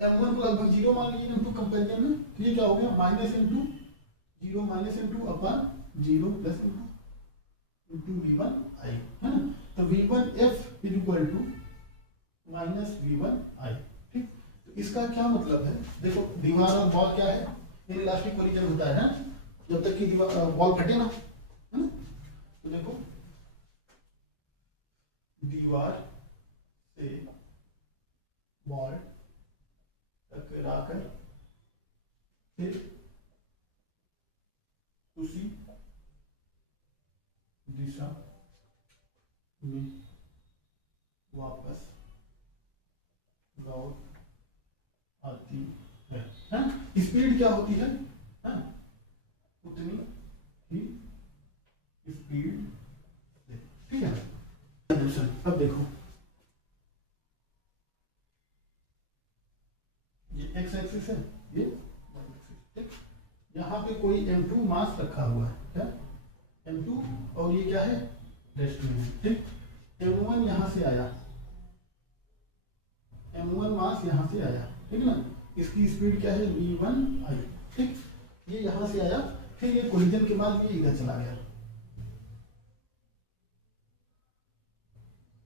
M1 को लगभग 0 मान लीजिए M2 कंपेरिजन में, तो ये क्या हो गया, -M2 0 -M2 अपन 0 प्लस M2 इंटू V1I, है ना। तो V1F is equal to -V1I, ठीक। तो इसका क्या मतलब है, देखो दीवार और बॉल क्या है, इनइलास्टिक कोलिजन होता है ना, जब तक कि दीवार बॉल फटे ना, है ना। तो देखो दीवार से बॉल टकराकर फिर उसी दिशा में वापस लौट आती है, स्पीड क्या होती है, उतनी ही स्पीड से, ठीक है। अब देखो ये एक्स एक्सिस है, ये वाई एक्सिस, ठीक। यहाँ पे कोई M2 मास रखा हुआ है, M2, और ये क्या है, रेस्ट में है, ठीक। M1 यहाँ से आया, M1 मास यहाँ से आया, ठीक ना, इसकी स्पीड क्या है, V1I, ठीक। ये यहाँ से आया, फिर ये कोलिजन के बाद ये इधर चला गया,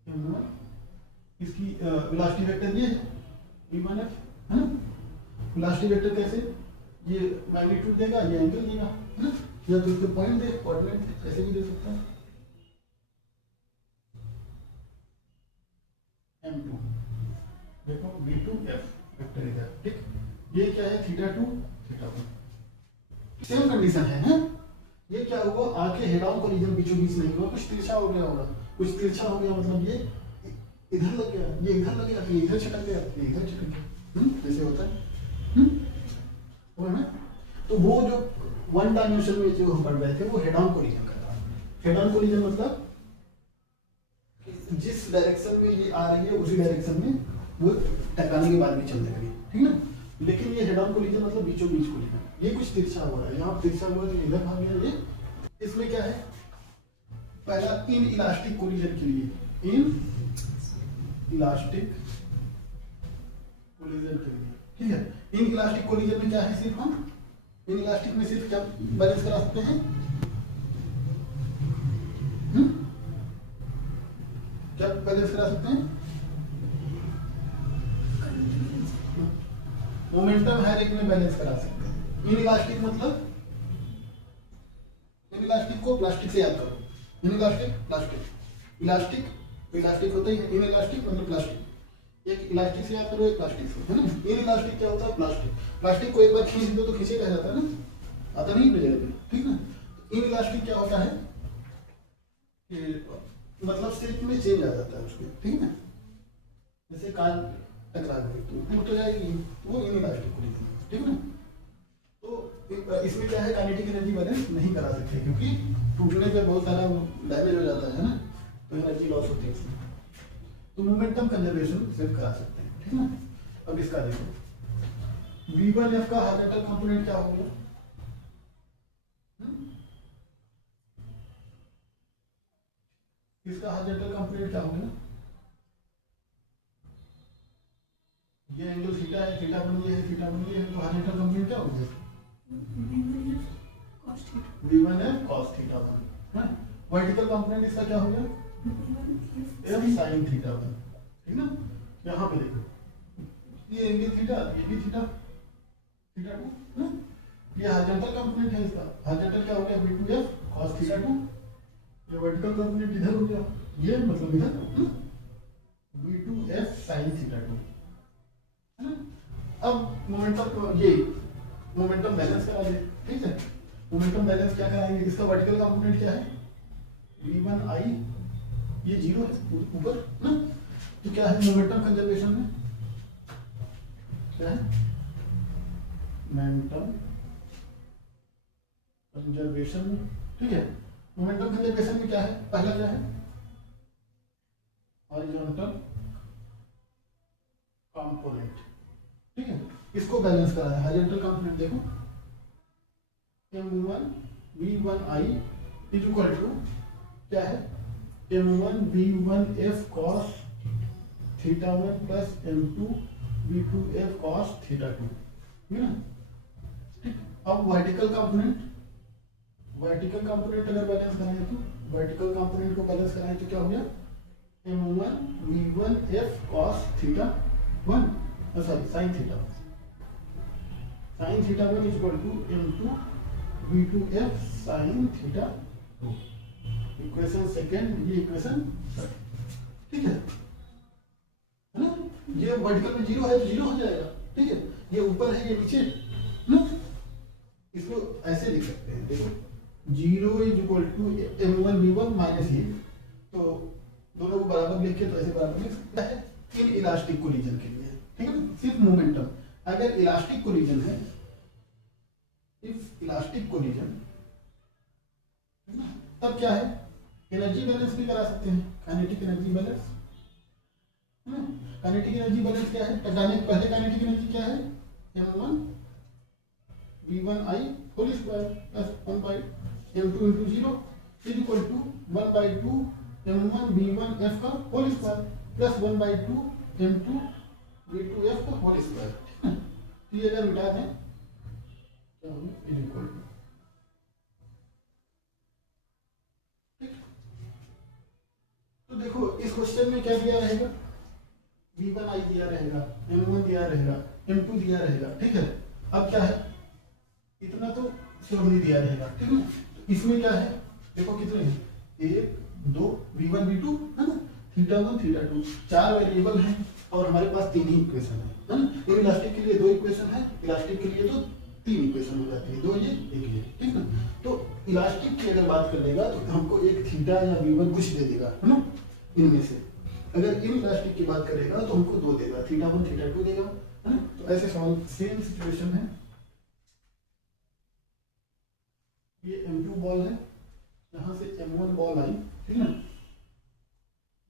M1, इसकी वेलोसिटी वेक्टर ये है V1F, है ना। वेलोसिटी वेक्टर कैसे, ये मैग्नीट्यूड देगा, ये एंगल देगा, है ना, या तो इसके पॉइंट दे, कोऑर्डिनेट कैसे भी दे सकता है। M2 देखो V2F वेक्टर इधर, ठीक। ये क्या है, θ2 θ1, सेम कंडीशन है। ये क्या हुआ, आके हेड ऑन कोलिजन बीचों बीच नहीं हुआ, कुछ तिरछा हो गया होगा, कुछ तिरछा हो गया मतलब ये इधर लग गया, ये इधर लग गया, ये इधर छटक गया, ये इधर छटक गया, जैसे होता है, ना। तो वो जो वन डायमेंशन में जो हम पढ़ रहे थे वो हेड ऑन कोलिजन का था। हेड ऑन कोलिजन मतलब जिस डायरेक्शन में ये आ रही है उसी डायरेक्शन में वो टकराने के बाद भी चलने लगी, ठीक ना। लेकिन ये हेड ऑन कोलिजन मतलब बीचों बीच कोलिजन, ये कुछ तिरछा हुआ है, यहाँ तिरछा हुआ तो इधर भाग गया ये। इसमें क्या है, पहला इन इलास्टिक कोलिजन के लिए, इन इलास्टिक कोलिजन के लिए, ठीक है। इन इलास्टिक कोलिजन में क्या है, सिर्फ हम इन इलास्टिक में सिर्फ क्या बैलेंस करा सकते हैं, क्या बैलेंस करा सकते हैं, मोमेंटम हर एक में बैलेंस करा सकते हैं। इन इलास्टिक मतलब, इन इलास्टिक को प्लास्टिक से याद करो, in elastic plastic, elastic elastic होता ही है, इन इलास्टिक मतलब प्लास्टिक, एक इलास्टिक से याद करो, एक प्लास्टिक से, है ना। इन इलास्टिक क्या होता है, प्लास्टिक, प्लास्टिक को एक बार खींच दो तो खींचे रह जाता है ना, आता नहीं अपनी जगह पे, ठीक ना। इन इलास्टिक क्या होता है कि मतलब शेप में चेंज आ जाता है उसमें, ठीक है। जैसे कार टकरा गई तो टूट जाएगी, वो इन इलास्टिक को, ठीक है ना। तो इसमें क्या है, काइनेटिक एनर्जी बैलेंस नहीं करा सकते क्योंकि टूटने पे बहुत सारा डैमेज हो जाता है ना, तो एनर्जी लॉस होती है इसमें। तो मोमेंटम कंजर्वेशन सिर्फ करा सकते हैं, ठीक ना। अब इसका देखो V1F का हॉरिजॉन्टल कंपोनेंट क्या हो गया, इसका हॉरिजॉन्टल कंपोनेंट क्या होगा? ये एंगल थीटा है, थीटा बन गया है, थीटा बन गया है, तो हॉरिजॉन्टल कंपोनेंट क्या होगा? v1 है cos थीटा 1 है। वर्टिकल कंपोनेंट इसका क्या हो गया? f sin थीटा 1, ठीक ना। यहाँ पे देखो ये एंगल थीटा, ये भी थीटा, थीटा 2 ना। ये हॉरिजॉन्टल कंपोनेंट है इसका, हॉरिजॉन्टल क्या हो गया? v2f cos theta 2। ये वर्टिकल कंपोनेंट इधर हो गया, ये मतलब इधर v2f sin थीटा 2 है ना। अब मोमेंटम, ये मोमेंटम बैलेंस करा दे, ठीक है। मोमेंटम बैलेंस क्या कराएंगे? इसका वर्टिकल कंपोनेंट क्या है? v1i, ये जीरो है ऊपर ना, तो क्या है मोमेंटम कंजर्वेशन में? क्या है मोमेंटम कंजर्वेशन में? ठीक है, मोमेंटम कंजर्वेशन में क्या है? पहला क्या है? हॉरिजॉन्टल कंपोनेंट, ठीक है, इसको बैलेंस करा है। हॉरिजॉन्टल कंपोनेंट देखो m1 v1i is equal to क्या है? m1 v1f cos theta 1 plus m2 v2f cos theta 2, है ना। ठीक, अब वर्टिकल कंपोनेंट, वर्टिकल कंपोनेंट अगर बैलेंस कराएं तो वर्टिकल कंपोनेंट को बैलेंस कराएं तो क्या हो गया? m1 v1f cos theta 1, sorry sin theta 1, sin theta 1 is equal to m2 v2f sin theta 2। Equation second, ये इक्वेशन थर्ड, ठीक है ना। ये वर्टिकल में जीरो है तो जीरो हो जाएगा, ठीक है। ये ऊपर है, ये नीचे ना, इसको ऐसे लिख सकते हैं, देखो zero is equal to m1 v1 minus ये, तो दोनों को बराबर लिख के तो ऐसे बराबर लिख सकता है इन इलास्टिक कोलिजन के लिए, ठीक है। सिर्फ मोमेंटम, अगर इलास्टिक कोलिजन है, इफ इलास्टिक कोलिजन, तब क्या है? एनर्जी बैलेंस भी करा सकते हैं, काइनेटिक एनर्जी बैलेंस, है ना। काइनेटिक एनर्जी बैलेंस क्या है? पहले काइनेटिक एनर्जी क्या है? m1 v1i whole square plus 1 by m2 into 0 is equal to 1 by 2 m1 v1f का whole square plus 1 by 2 m2 v2f का होल स्क्वायर, ठीक है। तो ये अगर मिटा दें क्या होगा? इज इक्वल टू, ठीक। तो देखो इस क्वेश्चन में क्या दिया रहेगा? v1i दिया रहेगा, m1 दिया रहेगा, m2 दिया रहेगा, ठीक है। अब क्या है? इतना तो श्योर नहीं दिया रहेगा, ठीक है। तो इसमें क्या है? देखो कितने हैं? 1 2 v1 v2 है ना, थीटा 1 थीटा 2, 4 वेरिएबल हैं और हमारे पास 3 ही इक्वेशन है ना। इलास्टिक के लिए 2 इक्वेशन है, इलास्टिक के लिए तो 3 इक्वेशन हो जाती है, 2 ये 1 ये, ठीक है। तो इलास्टिक की अगर बात कर लेगा तो हमको एक थीटा या v1 कुछ दे देगा, है ना, इनमें से। अगर इन इलास्टिक की बात करेगा तो हमको 2 देगा, थीटा 1 थीटा 2 देगा, है ना। तो ऐसे सवाल, सेम सिचुएशन है। ये m2 बॉल है, यहाँ से m1 बॉल आई, ठीक है ना,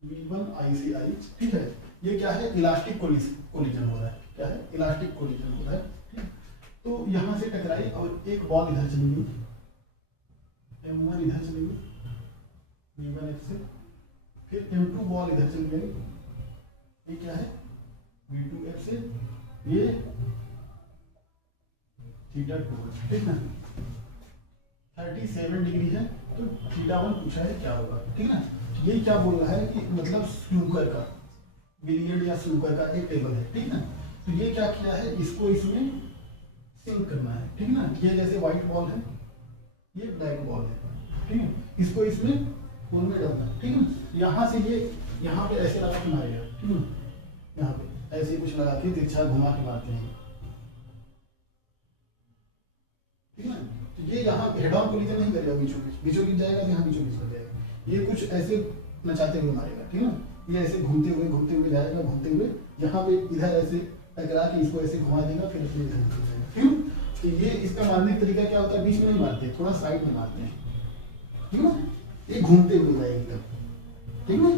v1 i से आई, ठीक है। ये क्या है? इलास्टिक कोलिजन हो रहा है, क्या है? इलास्टिक कोलिजन हो रहा है, ठीक। तो यहाँ से टकराई और एक बॉल इधर चली गई, m1 इधर चली गई v1f से, फिर m2 बॉल इधर चली गई, ये क्या है? v2f से, ये थीटा 2, ठीक ना। 37 डिग्री है, तो थीटा 1 पूछा है क्या होगा, ठीक है। ये क्या बोल रहा है कि मतलब स्नूकर का, बिलियर्ड या स्नूकर का एक टेबल है, ठीक है। तो ये क्या किया है? इसको इसमें सिंक करना है, ठीक है ना। ये जैसे व्हाइट बॉल है, ये ब्लैक बॉल है, ठीक है। इसको इसमें होल में डालना है, ठीक है। यहाँ से ये यहाँ पे ऐसे लगा के मारेगा, ठीक है। यहाँ पे ऐसे कुछ लगा के तिरछा घुमा के मारते हैं, ठीक है। तो ये यहाँ हेड ऑन कोलिजन नहीं करेगा, बीचों बीच जाएगा तो यहाँ बीचों बीच हो जाएगा। ये कुछ ऐसे नचाते हुए मारेगा, ठीक है ना। ये ऐसे घूमते हुए जाएगा, घूमते हुए यहाँ पे इधर ऐसे टकरा के इसको ऐसे घुमा देगा, फिर अपने इधर निकल जाएगा, ठीक है। तो ये इसका मारने का तरीका क्या होता है? बीच में नहीं मारते, थोड़ा साइड में मारते हैं, ठीक है। ये घूमते हुए जाएगी, ठीक है,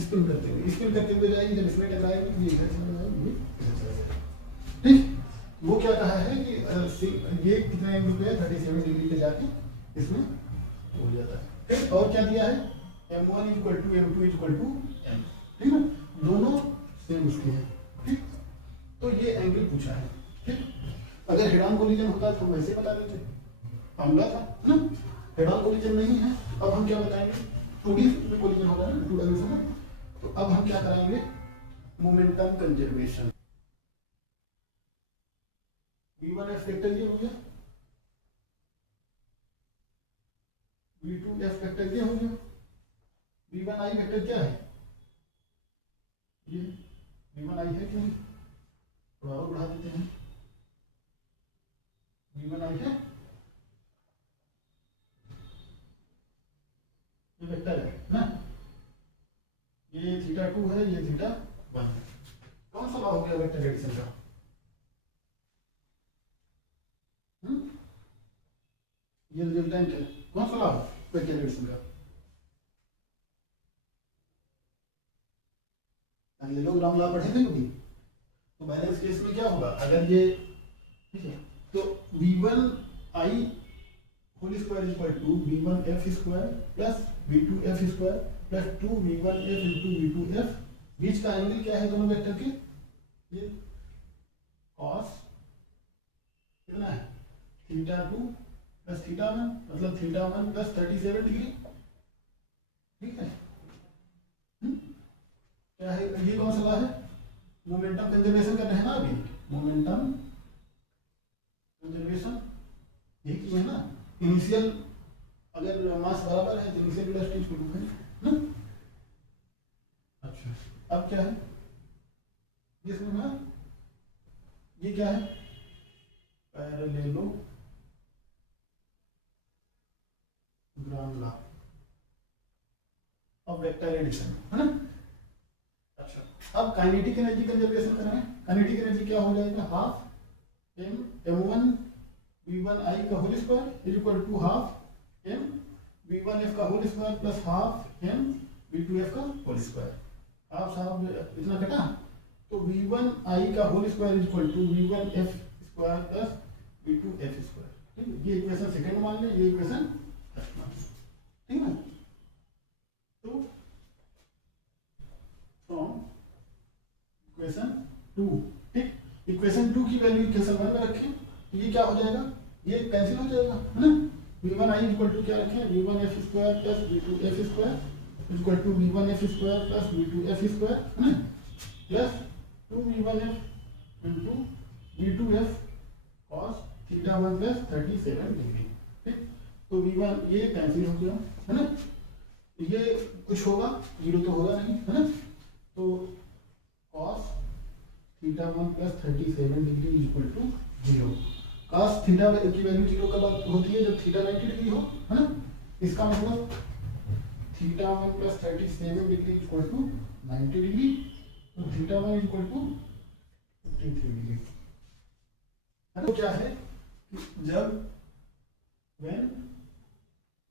स्पिन करते हुए जाएगी। जब इसमें टकराएगी ये इधर चला जाएगा, ये इधर चला जाएगा, ठीक। वो क्या कहा है कि ये कितने एंगल पे है? 37 डिग्री पे जाके इसमें हो जाता है, ठीक। और क्या दिया है? m1 equal to m2 equal to m, ठीक है, दोनों सेम उसके हैं, ठीक। तो ये एंगल पूछा है, ठीक। अगर हेड ऑन कोलिजन होता तो वैसे बता देते, मामला था ना। हेड ऑन कोलिजन नहीं है, अब हम क्या बताएंगे, 2D में कोलिजन होगा ना, 2 डायमेंशन में। तो अब हम क्या कराएंगे, मोमेंटम कंजर्वेशन। v1f वेक्टर ये हो गया, v2f वेक्टर ये हो गया, v1i वेक्टर क्या है, ये v1i है क्यों, थोड़ा और बढ़ा देते हैं, v1i है, ये वेक्टर है ना, ये θ2 है, ये θ1 है। कौन सा लॉ हो गया वेक्टर एडिशन का, ये रिजल्टेंट है, कौन सा लॉ वेक्टर एडिशन का, पैरेललोग्राम लॉ पढ़े थे कभी, तो बैलेंस केस में क्या होगा, अगर ये ठीक है, तो v1i whole square equal to v1f square plus v2f square plus 2v1f into v2f, बीच का एंगल क्या है दोनों वेक्टर के, ये cos कितना है θ2 प्लस θ1, मतलब θ1 प्लस 37 डिग्री, ठीक है। क्या है ये, कौन सा लॉ है, मोमेंटम कंजर्वेशन कर रहे हैं ना अभी, मोमेंटम कंजर्वेशन यही की है ना, इनिशियल अगर मास बराबर है तो इनिशियल वेलोसिटी को रूप है ना। अच्छा अब क्या है इसमें ना, ये क्या है, parallelogram law of vector addition है ना। अच्छा अब काइनेटिक एनर्जी कंजर्वेशन करें, काइनेटिक एनर्जी क्या हो जाएगा, हाफ m1 v1i का whole square is equal to half m v1f का whole square plus half m v2f का होल स्क्वायर, हाफ साहब इतना कटा, तो v1i का whole square is equal to v1f square plus v2f square, ठीक है। ये इक्वेशन सेकंड मान लें, ये इक्वेशन फर्स्ट मान लें, ठीक है। तो फ्रॉम इक्वेशन 2, ठीक, इक्वेशन 2 की वैल्यू इक्वेशन 1 में रखें, तो ये क्या हो जाएगा, ये कैंसिल हो जाएगा है ना, v1i इक्वल टू क्या रखें, v1f square plus v2f square equal to v1f square plus v2f square है ना, plus 2v1f into v2f cos θ1 plus 37 degree, ठीक। तो v1 ये कैंसिल हो गया है ना, ये कुछ होगा, जीरो तो होगा नहीं है ना, तो cos θ1 plus 37 degree equal to 0। cos theta की वैल्यू 0 कब होती है, जब थीटा 90 डिग्री हो है ना, इसका मतलब θ1 plus 37 degree equal to 90 degree, तो θ1 इक्वल टू 53 डिग्री है। तो क्या है कि जब when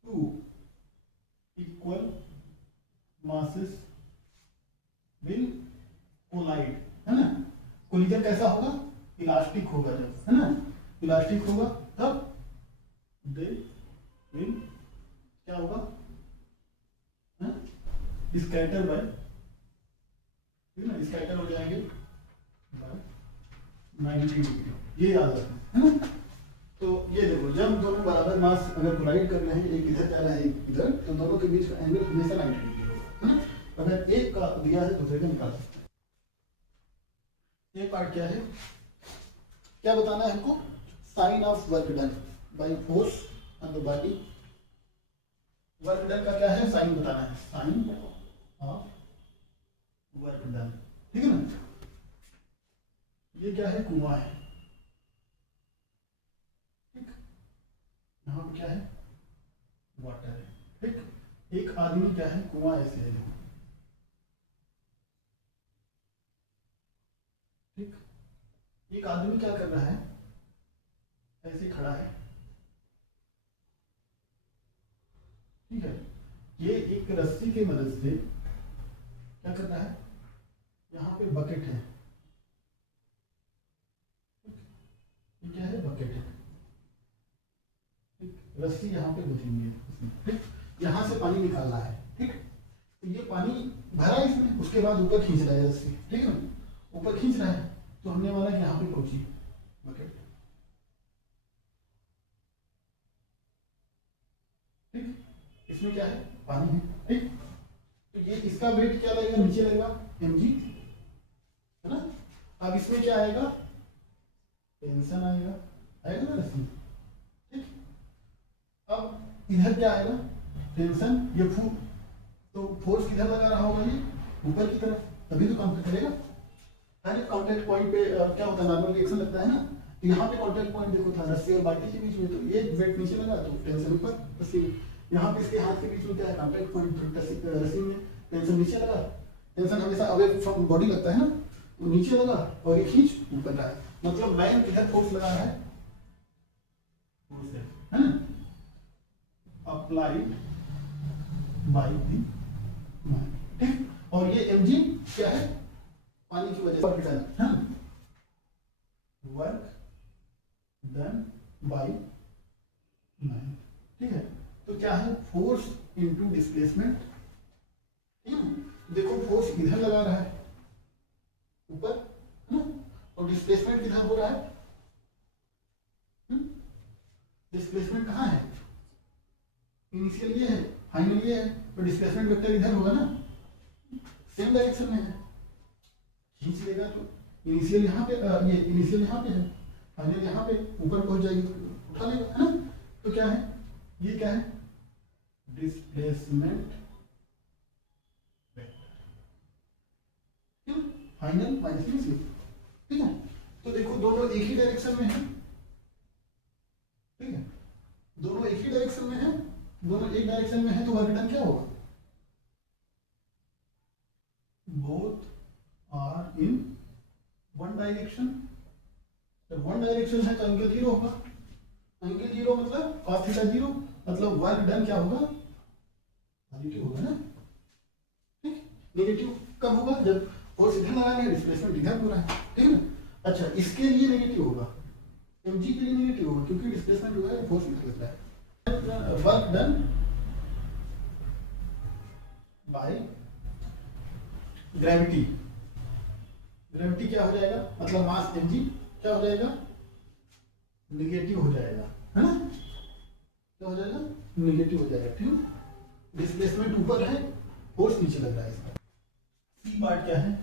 two equal masses will collide है ना, कोलिजन कैसा होगा, इलास्टिक होगा, जब है ना इलास्टिक होगा तब दे विल क्या होगा, स्कैटर बाय, ठीक है ना, स्कैटर हो जाएंगे बाय 90 डिग्री, ये याद रखना है ना। तो ये देखो, जब दोनों बराबर मास अगर कोलाइड कर रहे हैं, एक इधर जा रहा है एक इधर, तो दोनों के बीच का एंगल हमेशा 90 डिग्री होगा है ना। अगर एक का दिया है दूसरे का निकाल सकते हैं। ये पार्ट क्या है, क्या बताना है हमको, sign of work done by force on the body, work done का क्या है, साइन बताना है, साइन ऑफ वर्क डन, ठीक है ना। ये क्या है, कुआं है, ठीक, यहाँ पे क्या है, वाटर है, ठीक। एक आदमी क्या है, कुआं ऐसे है, ठीक। एक आदमी क्या कर रहा है, ऐसे खड़ा है, ठीक है। ये एक रस्सी की मदद से क्या कर रहा है, यहाँ पे बकेट है, ये क्या है, बकेट है, ठीक। रस्सी यहाँ पे गुथी हुई है, ठीक। यहाँ से पानी निकालना है, ठीक। तो ये पानी भरा है इसमें, उसके बाद ऊपर खींच रहा है रस्सी, ठीक है ना, ऊपर खींच रहा है, तो हमने माना कि यहाँ पे पहुंची बकेट, ठीक, इसमें क्या है, पानी है, ठीक, तो ये इसका वेट क्या लगेगा, नीचे लगेगा mg, है ना। अब इसमें क्या आएगा, टेंशन आएगा, आएगा ना रस्सी, ठीक। अब इधर क्या आएगा, टेंशन, ये तो फोर्स किधर लगा रहा होगा, ये ऊपर की तरफ, तभी तो काम करेगा। पहले कांटेक्ट पॉइंट पे क्या होता है, नॉर्मल रिएक्शन लगता है ना, तो यहाँ पे कांटेक्ट पॉइंट देखो था रस्सी और बाल्टी के बीच में, तो ये वेट नीचे लगा तो टेंशन ऊपर, रस्सी यहाँ पे इसके हाथ के बीच में क्या है, कांटेक्ट पॉइंट, रस्सी में टेंशन नीचे लगा, टेंशन हमेशा अवे फ्रॉम बॉडी लगता है ना, तो नीचे लगा और ये खींच ऊपर आया, मतलब मैन किधर फोर्स लगा रहा है, है ना, अप्लाइड बाय द मैन, ठीक। और ये mg क्या है, पानी की वजह से वर्क डन, है ना, वर्क डन बाय मैन, ठीक है। तो क्या है, फोर्स इनटू डिस्प्लेसमेंट, देखो फोर्स इधर लगा रहा है ऊपर, है ना, और डिस्प्लेसमेंट किधर हो रहा है, डिस्प्लेसमेंट कहाँ है, इनिशियल ये है, फाइनल ये है, तो डिस्प्लेसमेंट वेक्टर इधर होगा ना, सेम डायरेक्शन में है, खींच लेगा तो इनिशियल यहाँ पे, ये इनिशियल यहाँ पे है, फाइनल यहाँ पे, ऊपर पहुंच जाएगी तो उठा लेगा, है ना। तो क्या है, ये क्या है, displacement vector, final minus initial, ठीक है। तो देखो दोनों एक ही डायरेक्शन में है, ठीक है, दोनों एक ही डायरेक्शन में है, दोनों एक डायरेक्शन में है, तो वर्क डन क्या होगा, both are in one direction, जब वन डायरेक्शन है तो एंगल जीरो होगा, एंगल जीरो मतलब cos थीटा जीरो, मतलब वर्क डन क्या होगा, पॉजिटिव होगा ना, ठीक। नेगेटिव कब होगा, जब फोर्स इधर लगा है, डिस्प्लेसमेंट इधर हो रहा है, ठीक है ना। अच्छा, इसके लिए नेगेटिव होगा, mg के लिए नेगेटिव होगा, क्योंकि डिस्प्लेसमेंट हुआ है, फोर्स इधर लग रहा है, work done by gravity, gravity क्या हो जाएगा, मतलब मास mg क्या हो जाएगा, निगेटिव हो जाएगा, है ना, क्या हो जाएगा, निगेटिव हो जाएगा, ठीक है। डिस्प्लेसमेंट ऊपर है, फोर्स नीचे लग रहा है इसका। सी पार्ट क्या है,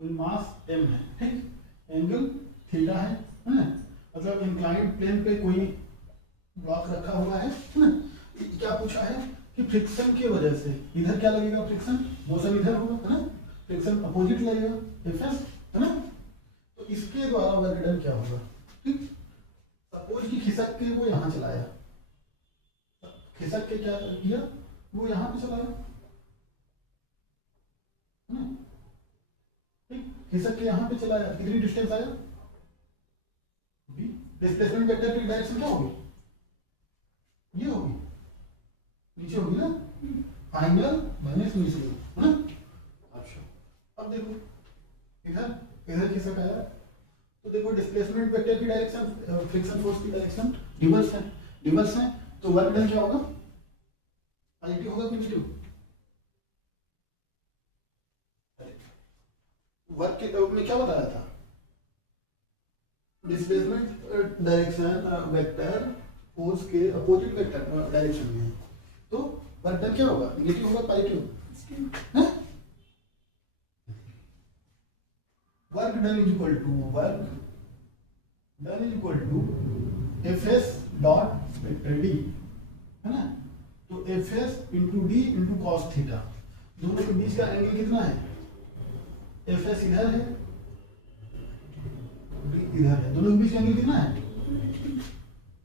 कोई मास m है, ठीक, एंगल थीटा है ना, मतलब इंक्लाइंड प्लेन पे कोई ब्लॉक रखा हुआ है ना। क्या पूछा है कि फ्रिक्शन की वजह से इधर क्या लगेगा, फ्रिक्शन, मोशन इधर होगा, है ना, फ्रिक्शन अपोजिट लगेगा, Fs, है ना। तो इसके द्वारा वर्क डन क्या होगा, ठीक। सपोज कि खिसक के वो यहाँ चलाया, खिसक के क्या किया, वो यहाँ पे चलाया, है ना, ठीक, खिसक के यहाँ पे चलाया, कितनी डिस्टेंस आया, डिस्प्लेसमेंट वेक्टर की डायरेक्शन क्या होगी, ये होगी, नीचे होगी ना, फाइनल माइनस इनिशियल, है ना। अच्छा, अब देखो इधर इधर खिसक आया, तो देखो डिस्प्लेसमेंट वेक्टर की डायरेक्शन फ्रिक्शन फोर्स की डायरेक्शन रिवर्स है, तो वर्क डन क्या होगा, पॉजिटिव होगा कि नेगेटिव, वर्क के में क्या बताया था, डिस्प्लेसमेंट डायरेक्शन वेक्टर फोर्स के अपोजिट वेक्टर डायरेक्शन में है, तो वर्क डन क्या होगा, नेगेटिव होगा पॉजिटिव, है। Work done is equal to Fs dot vector d, है ना, तो Fs into D into cos theta, दोनों के बीच का एंगल कितना है, Fs इधर है, d इधर है, दोनों के बीच का एंगल कितना है,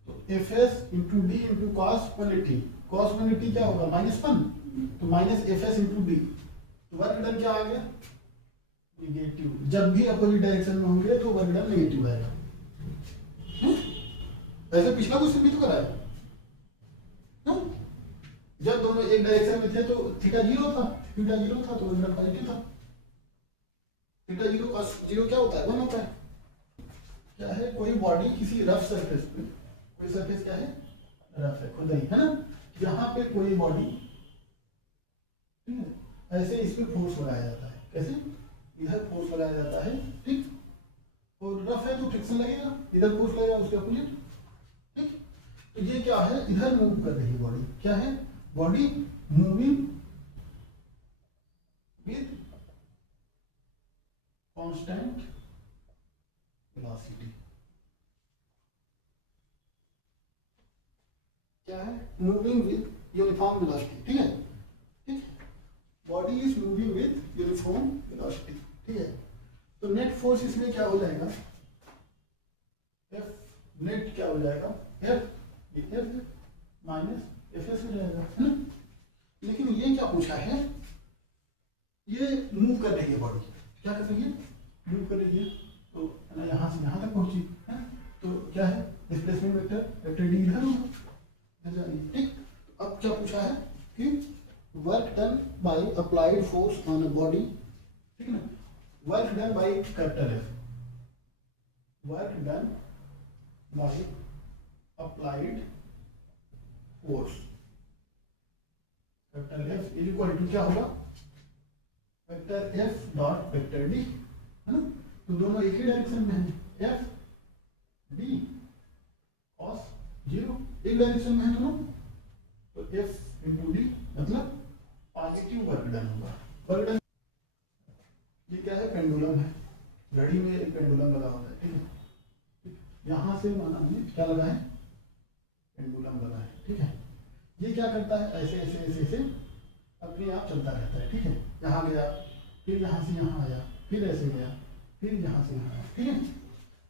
तो Fs into D into cos 180, cos 180 क्या होगा, -1, तो माइनस Fs इंटू डी, तो वर्क डन क्या आ गया, नेगेटिव। जब भी अपोजिट डायरेक्शन में होंगे तो वर्क डन नेगेटिव आएगा, ऐसे पिछला क्वेश्चन भी तो कराया, जब दोनों एक डायरेक्शन में थे तो थीटा जीरो था तो वर्क डन पॉजिटिव था, थीटा जीरो कॉस जीरो क्या होता है, 1 होता है, क्या है, कोई बॉडी किसी रफ सरफेस पे, कोई सरफेस क्या है, रफ है, खुदाई है ना, यहाँ पे कोई बॉडी, ठीक है, ऐसे इस पे फोर्स लगाया जाता है, कैसे, इधर फोर्स लगाया जाता है, ठीक, और रफ है तो फ्रिक्शन लगेगा, इधर फोर्स लगेगा उसके अपोजिट, ठीक। तो ये क्या है, इधर मूव कर रही है बॉडी, क्या है, body moving with constant velocity, क्या है, मूविंग विद यूनिफॉर्म वेलोसिटी, ठीक है, ठीक, body is moving with uniform velocity, ठीक है। तो नेट फोर्स इसमें क्या हो जाएगा, एफ नेट क्या हो जाएगा, एफ माइनस एफ एस हो जाएगा, है ना। लेकिन ये क्या पूछा है, ये मूव कर रही है बॉडी, क्या कर रही है, मूव कर रही है, तो यहाँ से यहाँ तक पहुंची है, तो क्या है, डिस्प्लेसमेंट वेक्टर डी इधर होगा, ठीक। अब क्या पूछा है कि work done by applied force on a body, ठीक है ना, work done by capital F, work done by applied force capital F is equal to क्या होगा, vector F dot vector D, है ना, तो दोनों एक ही डायरेक्शन में है, एफ डी कॉस 0 एक डायरेक्शन में है दोनों, तो एफ इंटू डी मतलब पॉजिटिव वर्क डन होगा, वर्क डन। ये क्या है, पेंडुलम है, घड़ी में एक पेंडुलम लगा होता है, ठीक है, यहाँ से माना हमने क्या लगा है, पेंडुलम लगा है, ठीक है। ये क्या करता है, ऐसे ऐसे ऐसे ऐसे अपने आप चलता रहता है, ठीक है, यहाँ गया, फिर यहाँ से यहाँ आया, फिर ऐसे गया, फिर यहाँ से यहाँ आया, ठीक है।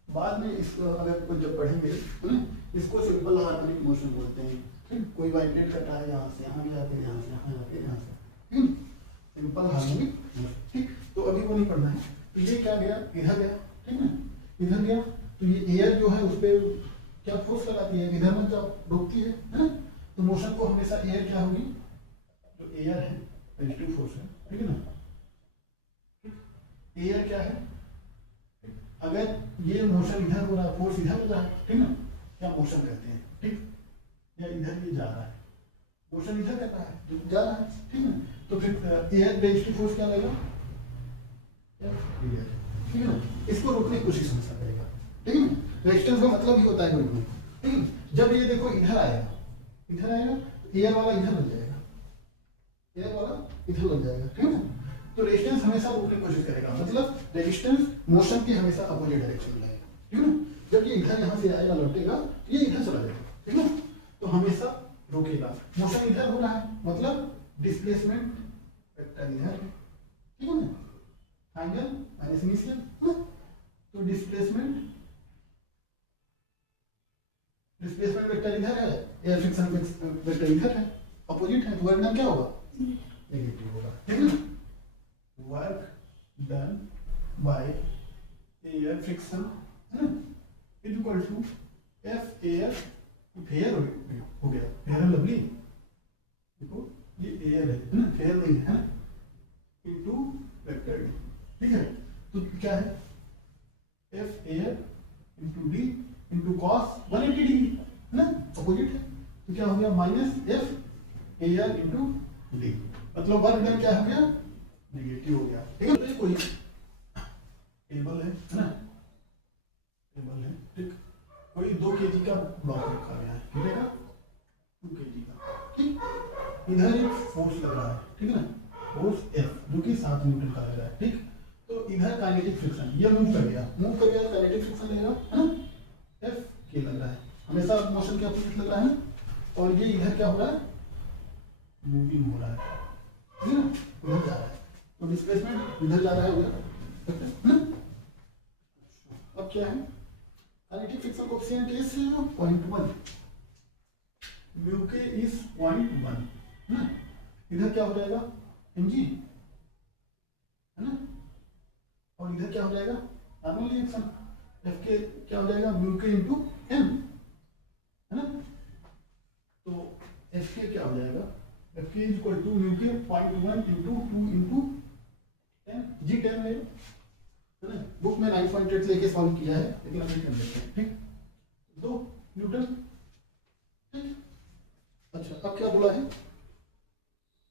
बाद में इसको अगर कोई जब पढ़ेंगे इसको सिंपल हार्मोनिक मोशन बोलते हैं, ठीक, कोई वाइब्रेट करता है यहाँ से यहाँ गया, फिर यहाँ से यहाँ आया, फिर यहाँ से, ठीक, सिंपल हार्मोनिक मोशन, ठीक। तो अभी वो नहीं पढ़ना है, तो ये क्या गया, इधर गया, ठीक है, इधर गया, तो ये एयर जो है उस पर क्या फोर्स लगाती है, इधर में जब रोकती है ना, तो मोशन को हमेशा एयर क्या होगी, जो एयर है पॉजिटिव फोर्स है, ठीक है ना, एयर क्या है, अगर ये मोशन इधर हो रहा है, फोर्स इधर हो रहा है, ठीक ना, क्या मोशन कहते हैं, ठीक, या इधर ये जा रहा है, मोशन इधर कर रहा है, जो जा रहा है, ठीक है, तो फिर एयर पॉजिटिव फोर्स क्या लगेगा, एयर, ठीक है ना, इसको रोकने की कोशिश हमेशा करेगा, ठीक है, रेजिस्टेंस का मतलब ही होता है रोकना, ठीक है। जब ये देखो इधर आएगा, इधर आएगा, तो एयर वाला इधर लग जाएगा, एयर वाला इधर लग जाएगा, ठीक है, तो रेजिस्टेंस हमेशा रोकने की कोशिश करेगा, मतलब रेजिस्टेंस मोशन की हमेशा अपोजिट डायरेक्शन में लगेगा, ठीक है ना। जब ये इधर यहाँ से आएगा लौटेगा, ये इधर चला जाएगा, ठीक है, तो हमेशा रोकेगा, मोशन इधर हो रहा है, मतलब डिस्प्लेसमेंट वेक्टर इधर है, ठीक है ना, फाइनल माइनस इनिशियल, तो डिस्प्लेसमेंट वेक्टर इधर है, एयर फ्रिक्शन वेक्टर इधर है, अपोजिट है, तो वर्क डन क्या होगा, नेगेटिव होगा, ठीक है, work done by air friction है ना is equal to F air, F air हो गया, फेयर लवली, देखो ये एयर है ना, फेयर नहीं है ना, इनटू वेक्टर डी, ठीक है, तो क्या है, F air into D into cos 180 degree है ना, अपोजिट है, तो क्या हो गया, minus F air into D, मतलब वर्क डन क्या हो गया, नेगेटिव हो गया, ठीक है। तो ये कोई टेबल है ना, टेबल है, ठीक, कोई 2 kg का ब्लॉक रखा गया है, कितने का, 2 kg का, ठीक, इधर एक फोर्स लग रहा है, ठीक है ना, फोर्स एफ जो कि 7 न्यूटन का लग रहा है, ठीक, तो इधर काइनेटिक फ्रिक्शन, ये मूव कर गया काइनेटिक फ्रिक्शन लगेगा, है ना, एफ के लग रहा है, हमेशा मोशन के अपोजिट लग रहा है, और ये इधर क्या हो रहा है, मूविंग हो रहा है, ठीक है ना, उधर जा रहा है, तो डिस्प्लेसमेंट इधर जा रहा है उधर, अब क्या है, kinetic friction coefficient is 0.1, mu के इज 0.1 है ना, इधर क्या हो जाएगा, mg है ना, और इधर क्या हो जाएगा, नॉर्मल रिएक्शन, एफ के क्या हो जाएगा, म्यू के इंटू एम है ना, तो एफ के क्या हो जाएगा, एफ के इज इक्वल टू म्यू के 0.1 इंटू 2 इंटू 10 जी 10 है ना, बुक में 9.8 लेके सॉल्व किया है, लेकिन अभी कर लेते हैं, ठीक। 2 न्यूटन, ठीक। अच्छा, अब क्या बोला है,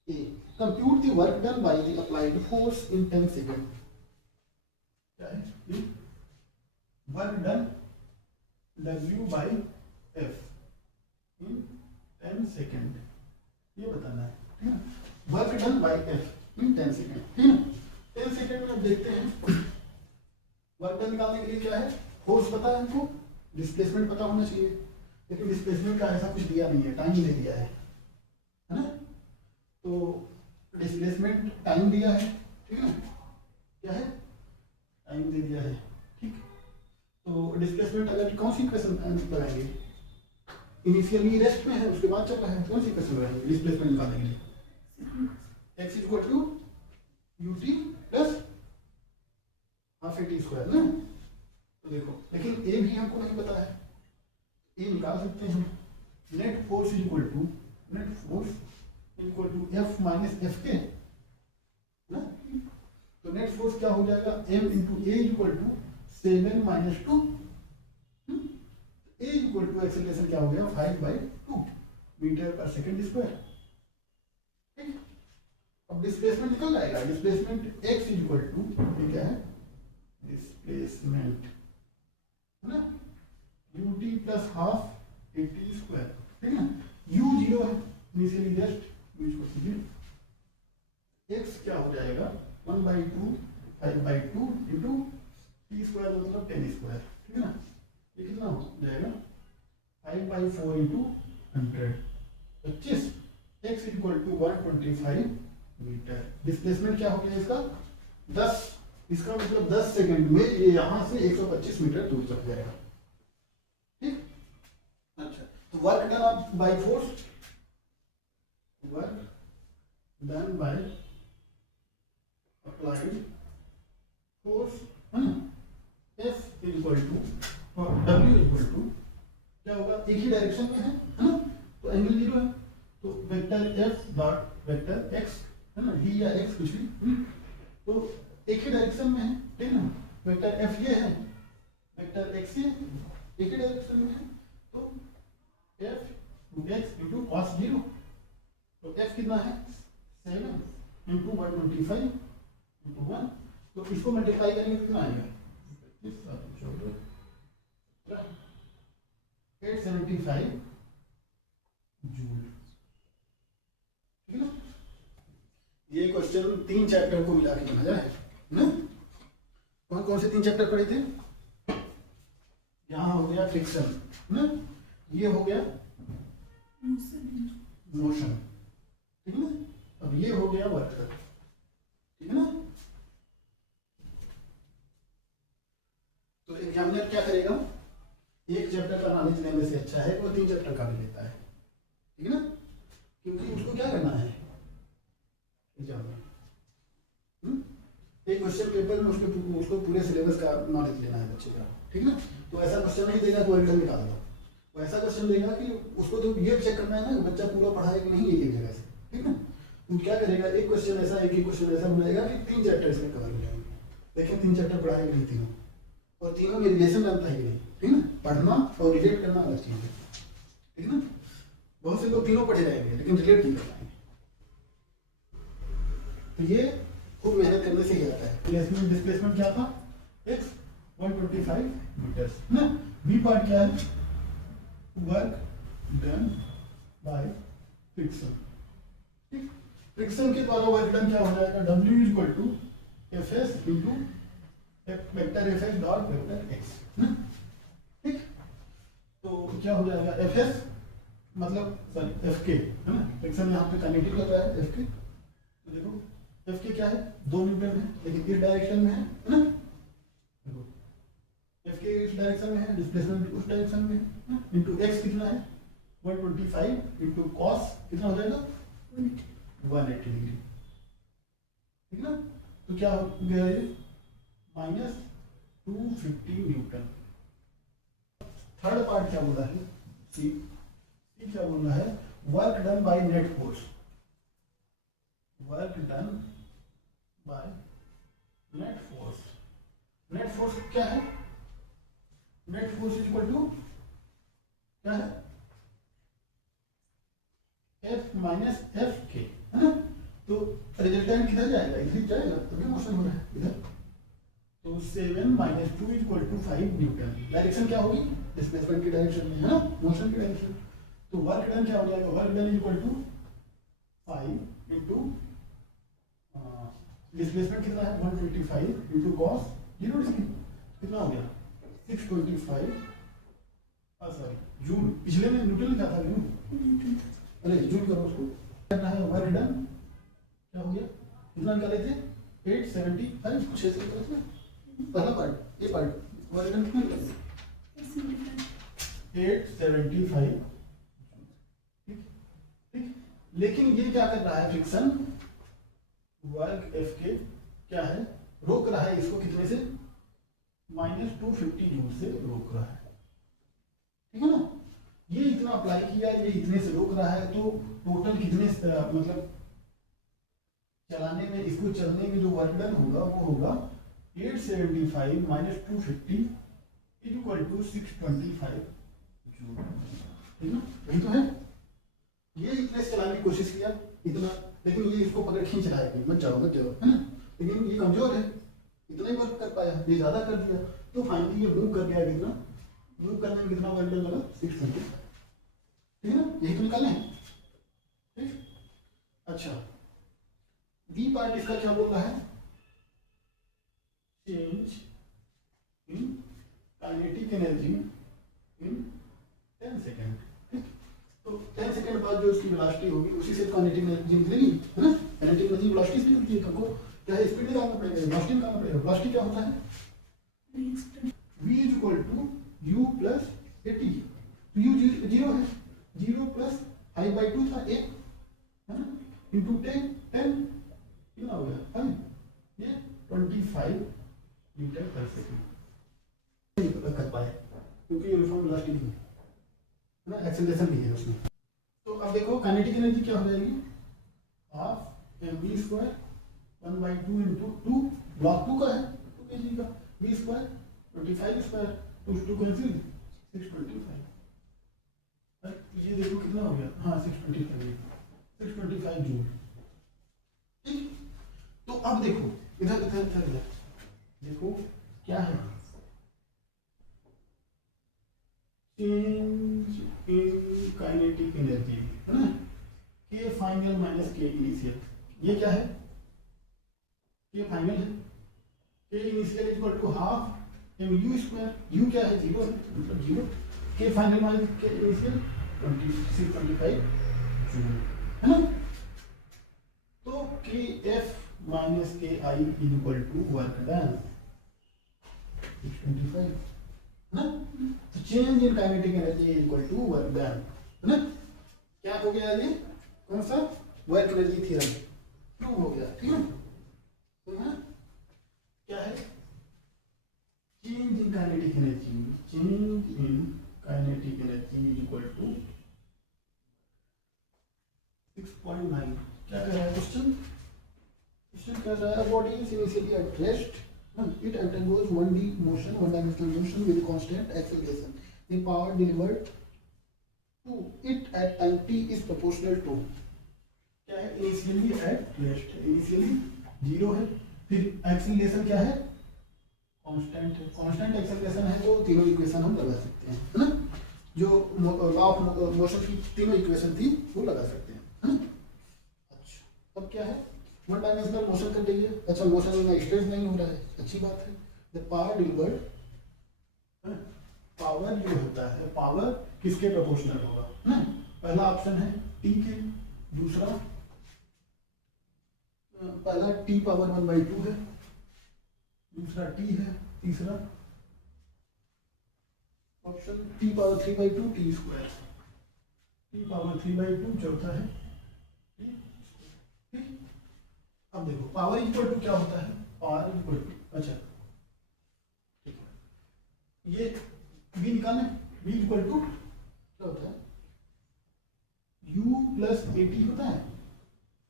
a compute the work done by the applied force in 10 second. क्या है ये, work done W by F in 10 second, ये बताना है, ठीक है। Work done by F in 10 second, ठीक है। 10 सेकेंड में अब देखते हैं वर्क डन निकालने के लिए क्या है, फोर्स पता है हमको, डिस्प्लेसमेंट पता होना चाहिए, लेकिन डिस्प्लेसमेंट का ऐसा कुछ दिया नहीं है, टाइम दे दिया है ना। तो डिस्प्लेसमेंट टाइम दिया है, ठीक है, क्या है, टाइम दे दिया है, ठीक। तो डिस्प्लेसमेंट अगर कौन सी इक्वेशन लगाएंगे, इनिशियली रेस्ट में है, उसके बाद चल रहा है, कौन सी इक्वेशन लगाएंगे डिस्प्लेसमेंट निकालने के लिए, x equal to ut plus half A T square ना। तो देखो, लेकिन ए भी हमको नहीं पता है, ए निकाल सकते हैं, net force equal to F minus F के ना। तो नेट फोर्स क्या हो जाएगा, m into A equal to 7 minus 2, A equal to acceleration क्या हो गया 5/2 मीटर पर सेकेंड स्क्वायर, ठीक। अब डिस्प्लेसमेंट निकल जाएगा, डिस्प्लेसमेंट x इक्वल टू, ये क्या है, डिस्प्लेसमेंट है ना, ut plus half A T square, ठीक है ना। u 0 है, इनिशियली रेस्ट, इसको सीधे x क्या हो जाएगा 1/2 5/2 इंटू टी स्क्वायर मतलब 10 स्क्वायर, ठीक है ना। ये कितना हो जाएगा 5/4 into 100, 25, x equal to 125 metre. Displacement क्या हो गया इसका 10, इसका मतलब 10 सेकंड में ये यहां से 125 मीटर दूर चल जाएगा, ठीक। अच्छा, तो work done by force, work done by applied force है ना, F इक्वल टू और W इक्वल टू क्या होगा, एक ही डायरेक्शन में है ना, तो एंगल 0 है, तो vector F dot vector x है ना, d या x कुछ भी, तो एक ही डायरेक्शन में है, ठीक है ना। वेक्टर F ये है, वेक्टर x ये एक ही डायरेक्शन में है, तो F x इंटू cos 0, तो F कितना है 7 इंटू 125 इंटू 1, तो इसको मल्टीप्लाई करेंगे कितना आएगा 875 जूल, ठीक है ना। ये क्वेश्चन 3 चैप्टर को मिला के बनाया है ना। कौन कौन से 3 चैप्टर पढ़े थे, यहाँ हो गया फ्रिक्शन ना, ये हो गया मोशन, ठीक है ना। अब ये हो गया वर्क, ठीक है ना। तो एग्जामिनर क्या करेगा, एक चैप्टर का नॉलेज लेने से अच्छा है वो 3 चैप्टर का भी लेता है, ठीक है ना, क्योंकि उसको क्या करना है एग्जाम में, एक क्वेश्चन पेपर में उसको पूरे सिलेबस का नॉलेज लेना है बच्चे का, ठीक है ना। तो ऐसा क्वेश्चन नहीं देगा तो रिटर्न निकाल दो, वो ऐसा क्वेश्चन देगा कि उसको तो ये चेक करना है ना कि बच्चा पूरा पढ़ा है कि नहीं, एक जगह से, ठीक है ना। तो क्या करेगा, एक क्वेश्चन ऐसा, एक ही क्वेश्चन ऐसा बनाएगा कि 3 चैप्टर इसमें कवर हो जाएंगे, लेकिन 3 चैप्टर पढ़ाएंगे नहीं तीनों, और तीनों में रिलेशन बनता है नहीं, ठीक है ना। पढ़ना और रिलेट करना अलग चीज है, ठीक है ना। बहुत से लोग तीनों पढ़े रहेंगे लेकिन रिलेट नहीं कर पाएंगे, तो ये खूब मेहनत करने से ही आता है। प्लेसमेंट डिस्प्लेसमेंट क्या था, x 125 मीटर ना। बी पार्ट क्या है, वर्क डन बाय फ्रिक्शन, ठीक। फ्रिक्शन के द्वारा वर्क डन क्या हो जाएगा, W equal to Fs into vector Fs dot vector x ना, ठीक। तो क्या हो जाएगा Fs मतलब सॉरी Fk है ना, फ्रिक्शन यहाँ पे काइनेटिक लग रहा है Fk, तो देखो Fk क्या है 2 न्यूटन है, लेकिन इस डायरेक्शन में है ना, देखो Fk इस डायरेक्शन में है, डिस्प्लेसमेंट उस डायरेक्शन में है, इंटू x कितना है 125 इंटू कॉस कितना हो जाएगा 180 डिग्री, ठीक ना। तो क्या हो गया ये माइनस 250 न्यूटन। थर्ड पार्ट क्या बोला है, सी क्या बोल रहा है, work done by net force, work done by net force, net force क्या है, net force is equal to क्या है, F माइनस एफ के, है ना। तो रिजल्टेंट किधर जाएगा, इधर जाएगा, तभी मोशन हो रहा है इधर। तो 7 minus 2 is equal to 5 newton. Direction क्या होगी, डिस्प्लेसमेंट की डायरेक्शन में, है ना, मोशन की डायरेक्शन। तो वर्क डन क्या हो जाएगा, work done is equal to 5 into displacement कितना है 125 इंटू कॉस 0 डिग्री, कितना हो गया 625, सॉरी जूल, पिछले में न्यूटन लिखा था जूल, अरे जूल करो उसको, करना है वर्क डन क्या हो गया, कितना निकाले थे 875, कुछ ऐसे निकाले थे पहला पार्ट, ये पार्ट वर्क डन कितना निकाले 875, ठीक। लेकिन ये क्या कर रहा है, फ्रिक्शन वर्क एफ के क्या है, रोक रहा है इसको कितने से, -250 जूल से रोक रहा है, ठीक है ना। ये इतना अप्लाई किया, ये इतने से रोक रहा है, तो टोटल कितने मतलब चलाने में, इसको चलने में जो वर्क डन होगा वो होगा 875 minus 250 is equal to 625 joule, ठीक ना। यही तो है, ये इतने से चलाने की कोशिश किया इतना, लेकिन ये इसको पकड़ खींच रहा है, मत जाओ है ना, लेकिन ये कमजोर है, इतना ही वर्क कर पाया, ये ज्यादा कर दिया, तो फाइनली ये मूव कर गया, कितना मूव करने में कितना वर्क डन लगा 625, ठीक है ना, यही तो निकालना है, ठीक। अच्छा, बी पार्ट इसका क्या बोल रहा है, change in kinetic energy in 10 second, ठीक। तो 10 सेकेंड बाद जो उसकी वेलोसिटी होगी उसी से काइनेटिक एनर्जी निकलेगी, है ना। काइनेटिक एनर्जी वेलोसिटी से निकलती है, तुमको क्या है, स्पीड निकालना पड़ेगा, वेलोसिटी निकालना पड़ेगा। वेलोसिटी क्या होता है, v is equal to u plus at, तो u जीरो है, 0 प्लस i/2 था 1, है ना, इंटू 10 कितना हो गया 5, ये 25 मीटर पर सेकेंड कर पाए, क्योंकि यूनिफॉर्म वेलोसिटी नहीं है ना, एक्सेलरेशन भी है उसमें। तो अब देखो काइनेटिक एनर्जी क्या हो जाएगी, हाफ mv² 1/2 इंटू 2, ब्लॉक 2 का है 2 kg का, v² 25² 2 कैंसिल 625, ये देखो कितना हो गया, हाँ 625 जूल, ठीक। तो अब देखो इधर इधर इधर देखो क्या है, चेंज इन काइनेटिक एनर्जी, है ना, के फाइनल माइनस के इनिशियल, ये क्या है, के फाइनल है, K initial equal to half mu², u क्या है 0 है, मतलब 0, K final minus K initial 2625 joule, है ना। तो K F minus K I is equal to work done 625, है ना। तो change in kinetic energy is equal to work done, है ना। क्या हो गया, ये कौन सा वर्क एनर्जी थ्योरम प्रूव हो गया, ठीक है। तो है क्या है, change in kinetic energy, change in kinetic energy is equal to 6.9, क्या कह रहा है क्वेश्चन, क्वेश्चन कह रहा है body is initially at rest, it undergoes 1D motion, one dimensional motion with constant acceleration. The power delivered to it at time t is proportional to, क्या है, initially at rest, initially 0 है, फिर acceleration क्या है, constant है, constant acceleration है, तो तीनों इक्वेशन हम लगा सकते हैं, है ना, जो लॉ ऑफ मोशन की तीनों इक्वेशन थी वो लगा सकते हैं, है ना। अच्छा, अब क्या है, वन डायमेंशनल मोशन कर देंगे, अच्छा मोशन में स्ट्रेस नहीं हो रहा है, अच्छी बात है। द पावर डिलीवर्ड, पावर जो होता है, पावर किसके प्रोपोर्शनल होगा, ना, पहला ऑप्शन है टी के, दूसरा पहला टी पावर 1/2 है, दूसरा टी है, तीसरा option T power 3/2 t², T power 3/2, चौथा है टी, ठीक। अब देखो पावर इक्वल टू क्या होता है, पावर इक्वल टू, अच्छा ठीक है, ये v निकालना है, v इक्वल टू क्या होता है, u प्लस at होता है,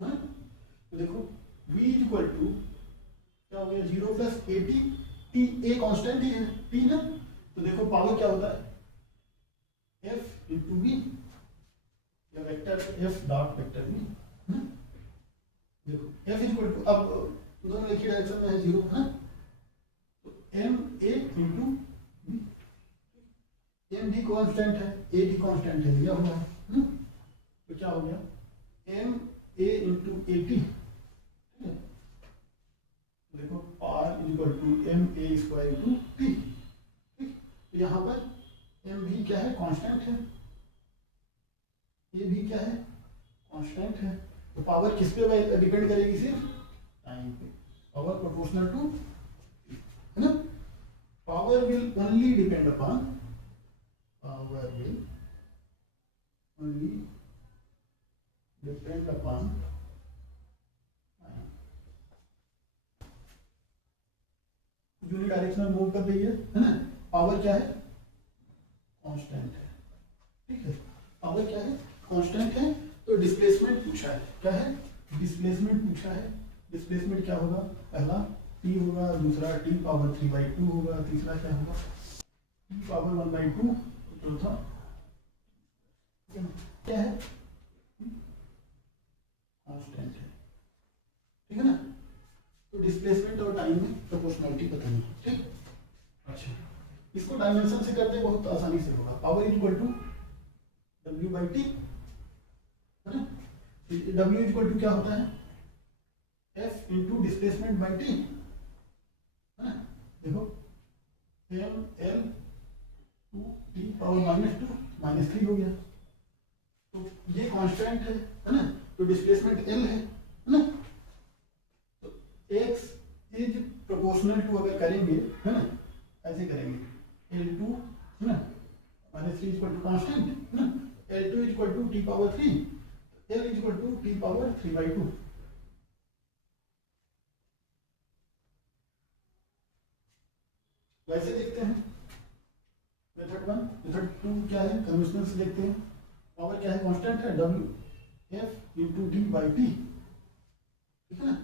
तो देखो v इक्वल टू क्या हो गया 0 प्लस 80 टी ए कांस्टेंट ही है, टी ना, तो देखो पावर क्या होता है एफ इंटू बी या vector F dot vector B, देखो एफ इक्वल टू, अब दोनों एक ही डायरेक्शन में है, जीरो है ना, तो M A into B, M D constant है, ए डी कांस्टेंट है, दिया हुआ है, तो क्या हो गया M A into A T, देखो R equal to M A square into T, ठीक, तो यहाँ पर एम भी क्या है कांस्टेंट है, ये भी क्या है कांस्टेंट है, तो पावर किस पे डिपेंड करेगी, सिर्फ टाइम पे, पावर प्रोपोर्शनल टू, है ना, power will only depend upon, power will only depend upon unidirectional move कर रही है ना, पावर क्या है कांस्टेंट है, ठीक है, पावर क्या है कांस्टेंट है, तो डिस्प्लेसमेंट पूछा है, क्या है डिस्प्लेसमेंट पूछा है, डिस्प्लेसमेंट क्या होगा, पहला टी होगा, दूसरा टी पावर 3/2 होगा, तीसरा क्या होगा टी पावर 1/2, चौथा क्या है कांस्टेंट है, ठीक है ना, तो डिस्प्लेसमेंट और टाइम में प्रोपोर्शनलिटी पता नहीं, ठीक, अच्छा इसको डायमेंशन से करते बहुत आसानी से होगा, power equal to W by T, है ना, डब्ल्यू इक्वल टू क्या होता है F into displacement by T, है ना, देखो M L two T power -2 -3 हो गया, तो ये कांस्टेंट है ना, तो डिस्प्लेसमेंट एल है ना, तो एक्स इज प्रोपोर्शनल टू, अगर करेंगे है ना, ऐसे करेंगे L2 है ना -3 इक्वल टू कांस्टेंट है ना, L2 equal to T power 3, L equal to T power 3/2, वैसे देखते हैं मेथड 1, मेथड 2 क्या है, कन्वेंशनल से देखते हैं, पावर क्या है कांस्टेंट है W F into D by T, ठीक है ना,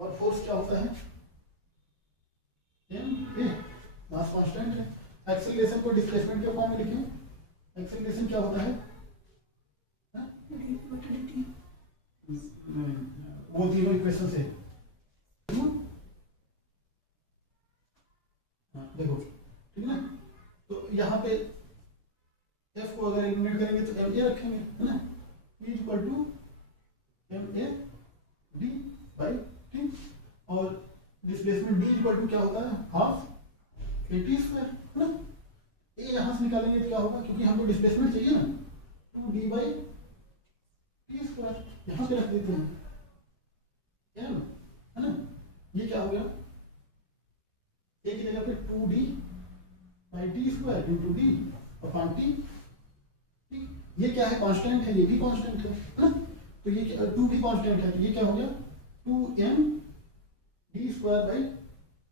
और फोर्स क्या होता है एम ए, मास कांस्टेंट है, एक्सेलरेशन को डिस्प्लेसमेंट के फॉर्म में लिखें, एक्सेलरेशन क्या होता है वो तीनों इक्वेशन से, देखो ठीक है ना, तो यहाँ पे एफ को अगर एलिमिनेट करेंगे तो एम ए रखेंगे, है ना, E equal to M A D by T, और डिस्प्लेसमेंट डी इक्वल टू क्या होता है हाफ ए टी स्क्वायर, है ना, ए यहाँ से निकालेंगे तो क्या होगा, क्योंकि हमको डिस्प्लेसमेंट चाहिए ना, 2d बाई टी स्क्वायर, यहाँ पे रख देते हैं एम, है ना, ये क्या हो गया ए की जगह पे 2d by T square into D upon T, ठीक, ये क्या है कांस्टेंट है, ये भी कांस्टेंट है ना, तो ये 2 भी कांस्टेंट है, तो ये क्या हो गया 2m D square by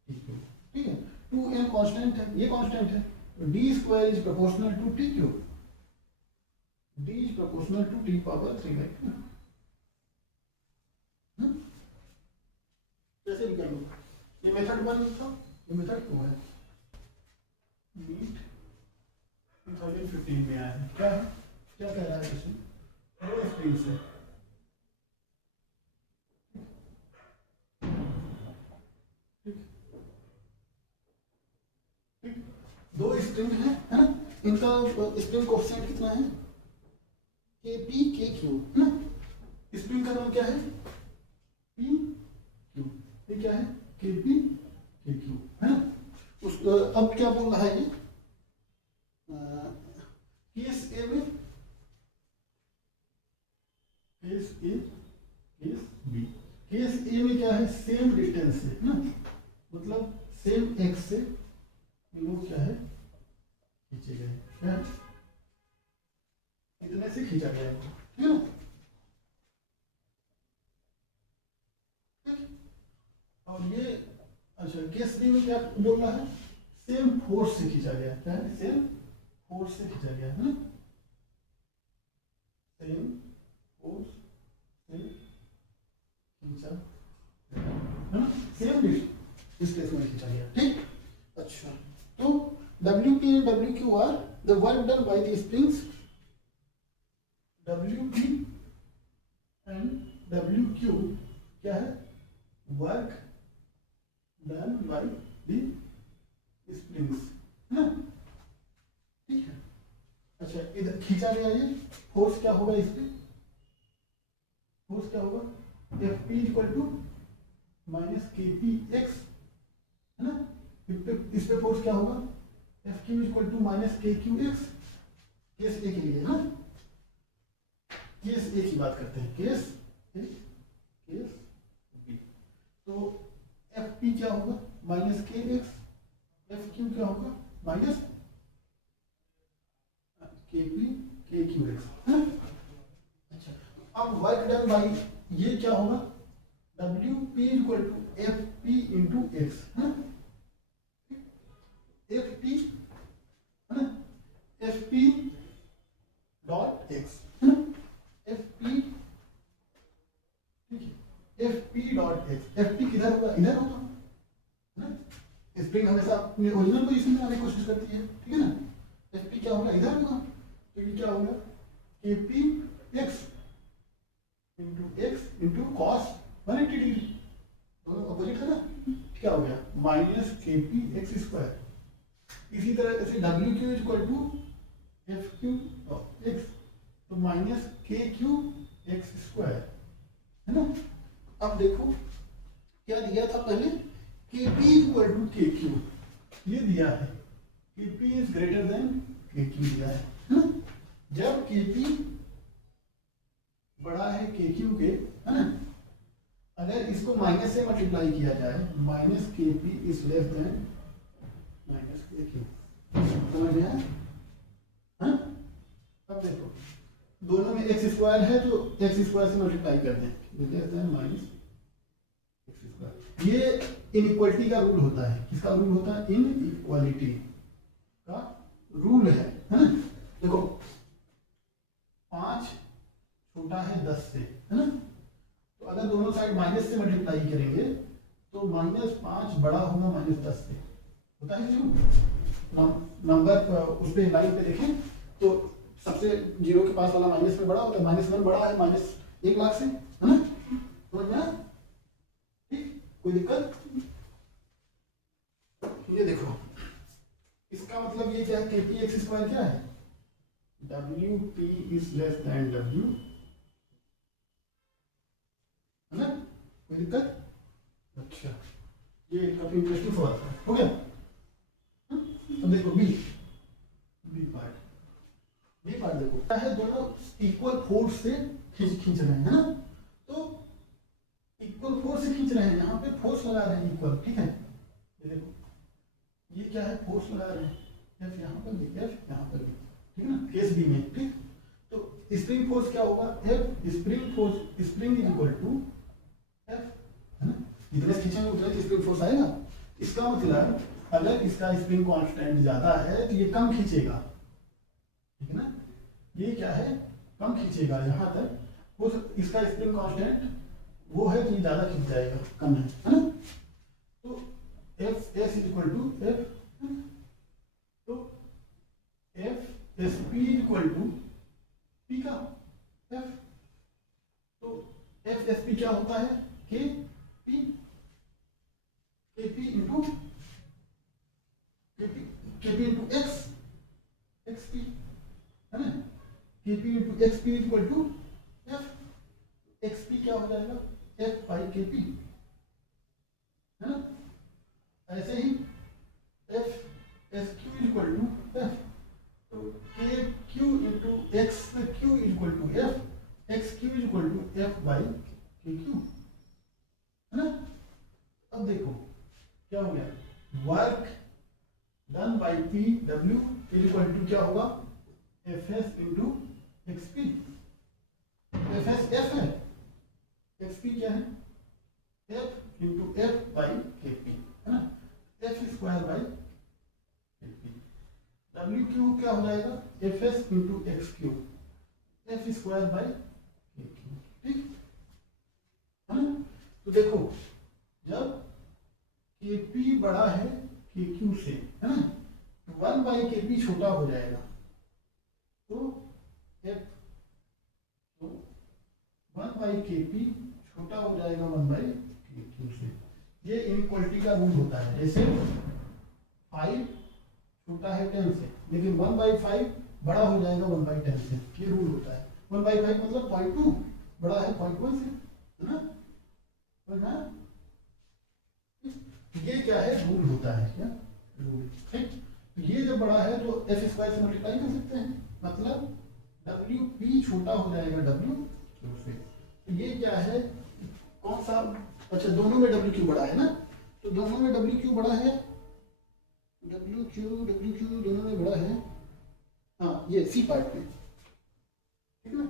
T cube, ठीक है, 2m कांस्टेंट है, ये कांस्टेंट है, तो D square is proportional to T cube, D is proportional to T power 3/2, कैसे भी कर लो, ये मेथड 1 था, ये मेथड 2 है, नीट 2015 में आया है, क्या है, क्या कह रहा है इसमें, दो स्ट्रिंग्स है, दो स्ट्रिंग है ना, इनका स्ट्रिंग कोएफिशिएंट कितना है के पी के क्यू, है ना, स्ट्रिंग का नाम क्या है पी क्यू, ये क्या है के पी के क्यू, है ना, उस अब क्या बोल रहा है ये केस ए में, केस ए केस बी, केस ए में क्या है सेम डिस्टेंस से ना, मतलब सेम एक्स से ये लोग क्या है खींचे गए, क्या है इतने से खींचा गया है, ठीक है ना, और ये अच्छा केस बी में क्या बोल रहा है सेम फोर्स से खींचा गया, क्या है सेम फोर्स से खींचा गया, है ना, सेम फोर्स से खींचा, है ना, सेम डिस्प्लेसमेंट खींचा गया, and WQ are the work done by the springs WP and WQ क्या है, work done by the springs, है ना, ठीक है। अच्छा इधर खींचा गया ये फोर्स क्या होगा, इस पे फोर्स क्या होगा, Fp equal to minus KPX, है ना, इस पे फोर्स क्या होगा, Fq equal to minus KQX, case A के लिए, है ना, केस ए की बात करते हैं, केस ए, केस बी। तो Fp क्या होगा माइनस KX, Fq क्या होगा माइनस KP KQX, है ना। अच्छा अब वर्क डन बाई ये क्या होगा, WP equal to FP into X, है ना, FP है ना, FP डॉट एक्स, है ना, FP, ठीक है, FP डॉट एक्स, FP किधर होगा, इधर होगा, है ना, स्प्रिंग हमेशा अपने ओरिजिनल पोजीशन में आने की कोशिश करती है, ठीक है ना, FP क्या होगा, इधर होगा, तो ये क्या होगा, KP x into x into cos 180 degree, दोनों अपोजिट है ना, क्या हो गया माइनस KP x²। इसी तरह से WQ equal to FQ x, तो माइनस KQ x², है ना। अब देखो क्या दिया था पहले, KP इक्वल टू KQ, ये दिया है KP is greater than KQ दिया है ना। जब KP बड़ा है KQ के, है ना, अगर इसको माइनस से मल्टीप्लाई किया जाए, minus KP is less than minus KQ, समझ में आया, हाँ। अब देखो दोनों में x² है तो x² से मल्टीप्लाई कर दें, लेस देन माइनस x²। ये इनइक्वालिटी का रूल होता है, किसका रूल होता है, इनइक्वालिटी का रूल है ना। देखो 5 छोटा है 10 से, है ना, तो अगर दोनों साइड माइनस से मल्टीप्लाई करेंगे तो -5 बड़ा होगा -10 से, होता है क्यों, नंबर उस पे लाइन पे देखें तो सबसे जीरो के पास वाला माइनस में बड़ा होता है, -1 बड़ा है -1 लाख से, है ना, समझ में आया, ठीक, कोई दिक्कत। ये देखो इसका मतलब ये क्या है, KP x² क्या है, WP is less than W, है ना, कोई दिक्कत। अच्छा ये काफी इंटरेस्टिंग सवाल था, हो गया। अब देखो बी पार्ट देखो क्या है, दोनों इक्वल फोर्स से खींच रहे हैं, है ना, तो इक्वल फोर्स से खींच रहे हैं, यहाँ पे फोर्स लगा रहे हैं इक्वल, ठीक है, ये देखो ये क्या है, फोर्स लगा रहे हैं, F यहाँ पर भी, F यहाँ पर भी, ठीक है ना, केस बी में, ठीक। तो स्प्रिंग फोर्स क्या होगा, F spring equal to F, है ना, जितने खींचेंगे उतने स्प्रिंग फोर्स आएगा। इसका मतलब अगर इसका स्प्रिंग कांस्टेंट ज्यादा है तो ये कम खींचेगा, ठीक है ना, ये क्या है, कम खींचेगा, यहाँ तक वो इसका स्प्रिंग कांस्टेंट वो है तो ये ज्यादा खींच जाएगा, कम है ना। तो F S equal to F, तो F SP equal to P का F, तो F SP क्या होता है, KP इंटू X XP, है ना, KP into XP equal to F, XP क्या हो जाएगा, F बाई KP, है ना। ऐसे ही F SQ equal to F, तो KQ into XQ equal to F, XQ equal to F by KQ, है ना। अब देखो क्या हो गया, work done by P W equal to क्या होगा, FS into XP, FS F है, XP क्या है, F into F by KP, है ना, F² बाई KP। WQ क्या हो जाएगा, FS into XQ, F² by KQ, ठीक है ना। तो देखो जब KP बड़ा है KQ से, है ना, वन बाई के पी छोटा हो जाएगा, तो एफ तो वन बाई के पी छोटा हो जाएगा वन बाई के क्यू से। ये इनइक्वालिटी का रूल होता है। जैसे 5 छोटा है 10 से, लेकिन 1/5 बड़ा हो जाएगा 1/10 से, ये रूल होता है। 1/5 मतलब 0.2 बड़ा है 0.1 से, है ना? ये क्या है, रूल होता है, क्या रूल, ठीक। तो ये जब बड़ा है तो एफ स्क्वायर से मल्टीप्लाई कर सकते हैं, मतलब डब्ल्यू पी छोटा हो जाएगा डब्ल्यू क्यू से। तो ये क्या है, कौन सा, अच्छा दोनों में डब्ल्यू क्यू बड़ा है ना, तो दोनों में डब्ल्यू क्यू बड़ा है, डब्ल्यू क्यू दोनों में बड़ा है, हाँ ये सी पार्ट में, ठीक है ना।